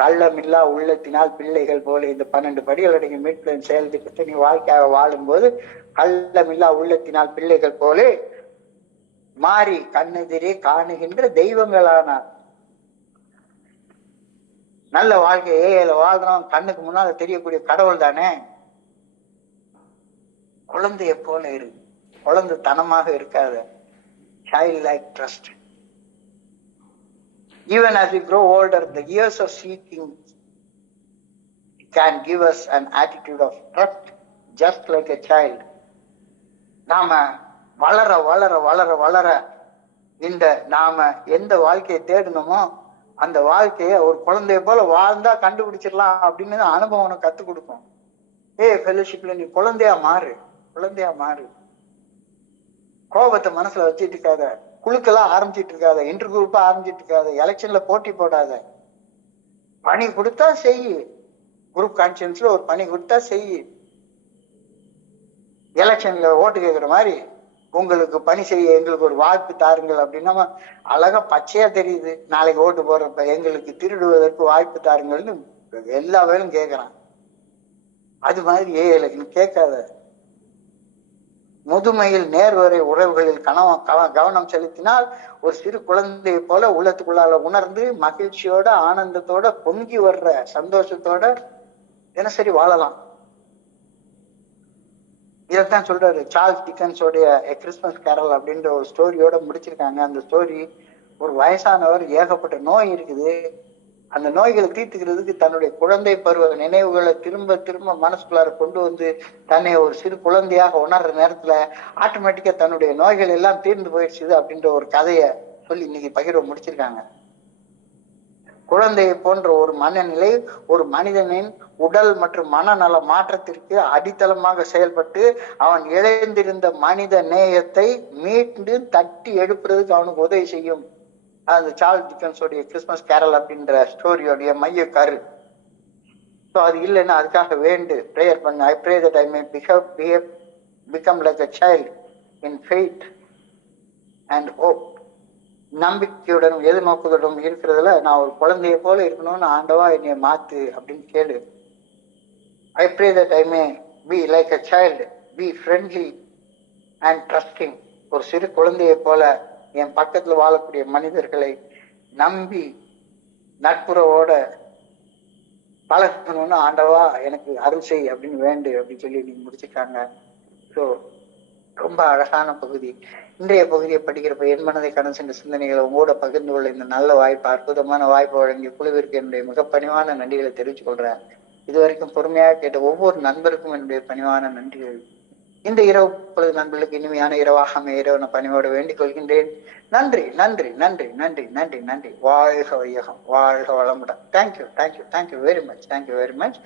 கள்ளமில்லா உள்ளத்தினால் பிள்ளைகள் போல இந்த 12 படிகள் அடங்கிய மீட்பு செயல் திட்டத்தை நீ வாழ்க்கையாக வாழும் போது கள்ளமில்லா உள்ளத்தினால் பிள்ளைகள் போலே மாறி கண்ணெதிரே காணுகின்ற தெய்வங்களானார். நல்ல வாழ்க்கையை வாழ்றோம், கண்ணுக்கு முன்னால தெரியக்கூடிய கடவுள் தானே. குழந்தைய போல இரு, குழந்தை தனமாக இருக்காத. Childlike trust. Even as we grow older, the years of seeking can give us an attitude of trust, just like a child. நாம வளர வளர வளர வளர இந்த நாம எந்த வாழ்க்கையை தேடணுமோ அந்த வாழ்க்கைய ஒரு குழந்தைய போல வாழ்ந்தா கண்டுபிடிச்சிடலாம் அப்படின்னு அனுபவம் உனக்கு கத்துக் கொடுக்கும். ஃபெலோஷிப்ல நீ குழந்தையா மாறு, குழந்தையா மாறு. கோபத்தை மனசுல வச்சுட்டு இருக்காத, குழுக்கெல்லாம் ஆரம்பிச்சிட்டு இருக்காத, இன்டர் குரூப்பா ஆரம்பிச்சிட்டு இருக்காத, எலெக்ஷன்ல போட்டி போடாத. பணி கொடுத்தா செய்யு, குரூப் கான்சியன்ஸ்ல ஒரு பணி கொடுத்தா செய்யு. எலெக்ஷன்ல ஓட்டு கேட்கிற மாதிரி உங்களுக்கு பணி செய்ய எங்களுக்கு ஒரு வாய்ப்பு தாருங்கள் அப்படின்னா அழகா பச்சையா தெரியுது. நாளைக்கு ஓட்டு போடுறப்ப எங்களுக்கு திருடுவதற்கு வாய்ப்பு தாருங்கள்னு எல்லா வேலும் கேட்கறான். அது மாதிரி எலெக்ஷன் கேட்காத. முதுமையில் நேர்வரை உறவுகளில் கவனம் செலுத்தினால் ஒரு சிறு குழந்தையை போல உள்ளத்துக்குள்ளால உணர்ந்து மகிழ்ச்சியோட ஆனந்தத்தோட பொங்கி வர்ற சந்தோஷத்தோட தினசரி வாழலாம். இதைத்தான் சொல்றாரு சார்ல்ஸ் டிக்கன்ஸோடைய கிறிஸ்மஸ் கேரல் அப்படின்ற ஒரு ஸ்டோரியோட முடிச்சிருக்காங்க. அந்த ஸ்டோரி, ஒரு வயசானவர், ஏகப்பட்ட நோய் இருக்குது, அந்த நோய்களை தீர்த்துக்கிறதுக்கு தன்னுடைய குழந்தை பருவ நினைவுகளை திரும்ப திரும்ப மனசுக்குள்ளார கொண்டு வந்து தன்னை ஒரு சிறு குழந்தையாக உணர்ற நேரத்துல ஆட்டோமேட்டிக்கா தன்னுடைய நோய்கள் எல்லாம் தீர்ந்து போயிடுச்சு அப்படின்ற ஒரு கதையை சொல்லி இன்னைக்கு பகிர்வு முடிச்சிருக்காங்க. குழந்தையை போன்ற ஒரு மனநிலை ஒரு மனிதனின் உடல் மற்றும் மனநல மாற்றத்திற்கு அடித்தளமாக செயல்பட்டு அவன் இழந்திருந்த மனித நேயத்தை மீண்டு தட்டி எடுப்புறதுக்கு அவனுக்கு உதவி செய்யும். அந்த சார்ல்ஸ் டிக்கன்ஸோடைய கிறிஸ்மஸ் கேரல் அப்படின்ற ஸ்டோரியோடைய மைய கரு. ஸோ அது இல்லைன்னா அதுக்காக வேண்டு ப்ரேயர் பண்ணு. I pray that I May become like a child in faith and hope. நம்பிக்கையுடனும் எதிர்நோக்குடன் இருக்கிறதுல நான் ஒரு குழந்தைய போல இருக்கணும்னு ஆண்டவா என்னைய மாத்து அப்படின்னு கேளு. I pray that I may be like a child, be friendly and trusting. ஒரு சிறு குழந்தையை போல என் பக்கத்துல வாழக்கூடிய மனிதர்களை நம்பி நட்புறவோட பழகணும்னு ஆண்டவா எனக்கு அருள் செய் அப்படின்னு வேண்டு அப்படின்னு சொல்லி நீங்க முடிச்சிருக்காங்க. ஸோ ரொம்ப அழகான பகுதி. இன்றைய பகுதியை படிக்கிறப்ப என் மனதை கடந்து சென்ற சிந்தனைகளை உங்களோட பகிர்ந்து கொள்ள இந்த நல்ல வாய்ப்பு, அற்புதமான வாய்ப்பு வழங்கிய குழுவிற்கு என்னுடைய மிக பணிவான நன்றிகளை தெரிவித்துக் கொள்றேன். இதுவரைக்கும் பொறுமையாக கேட்ட ஒவ்வொரு நண்பருக்கும் என்னுடைய பணிவான நன்றிகள். இந்த இரவு பொழுது நண்பர்களுக்கு இனிமையான இரவாக அமைய பணிவோடு வேண்டிக் கொள்கின்றேன். நன்றி நன்றி நன்றி நன்றி நன்றி நன்றி. வாழ்க வையகம், வாழ்க வளமுடன். Thank you thank you thank you very much, thank you very much.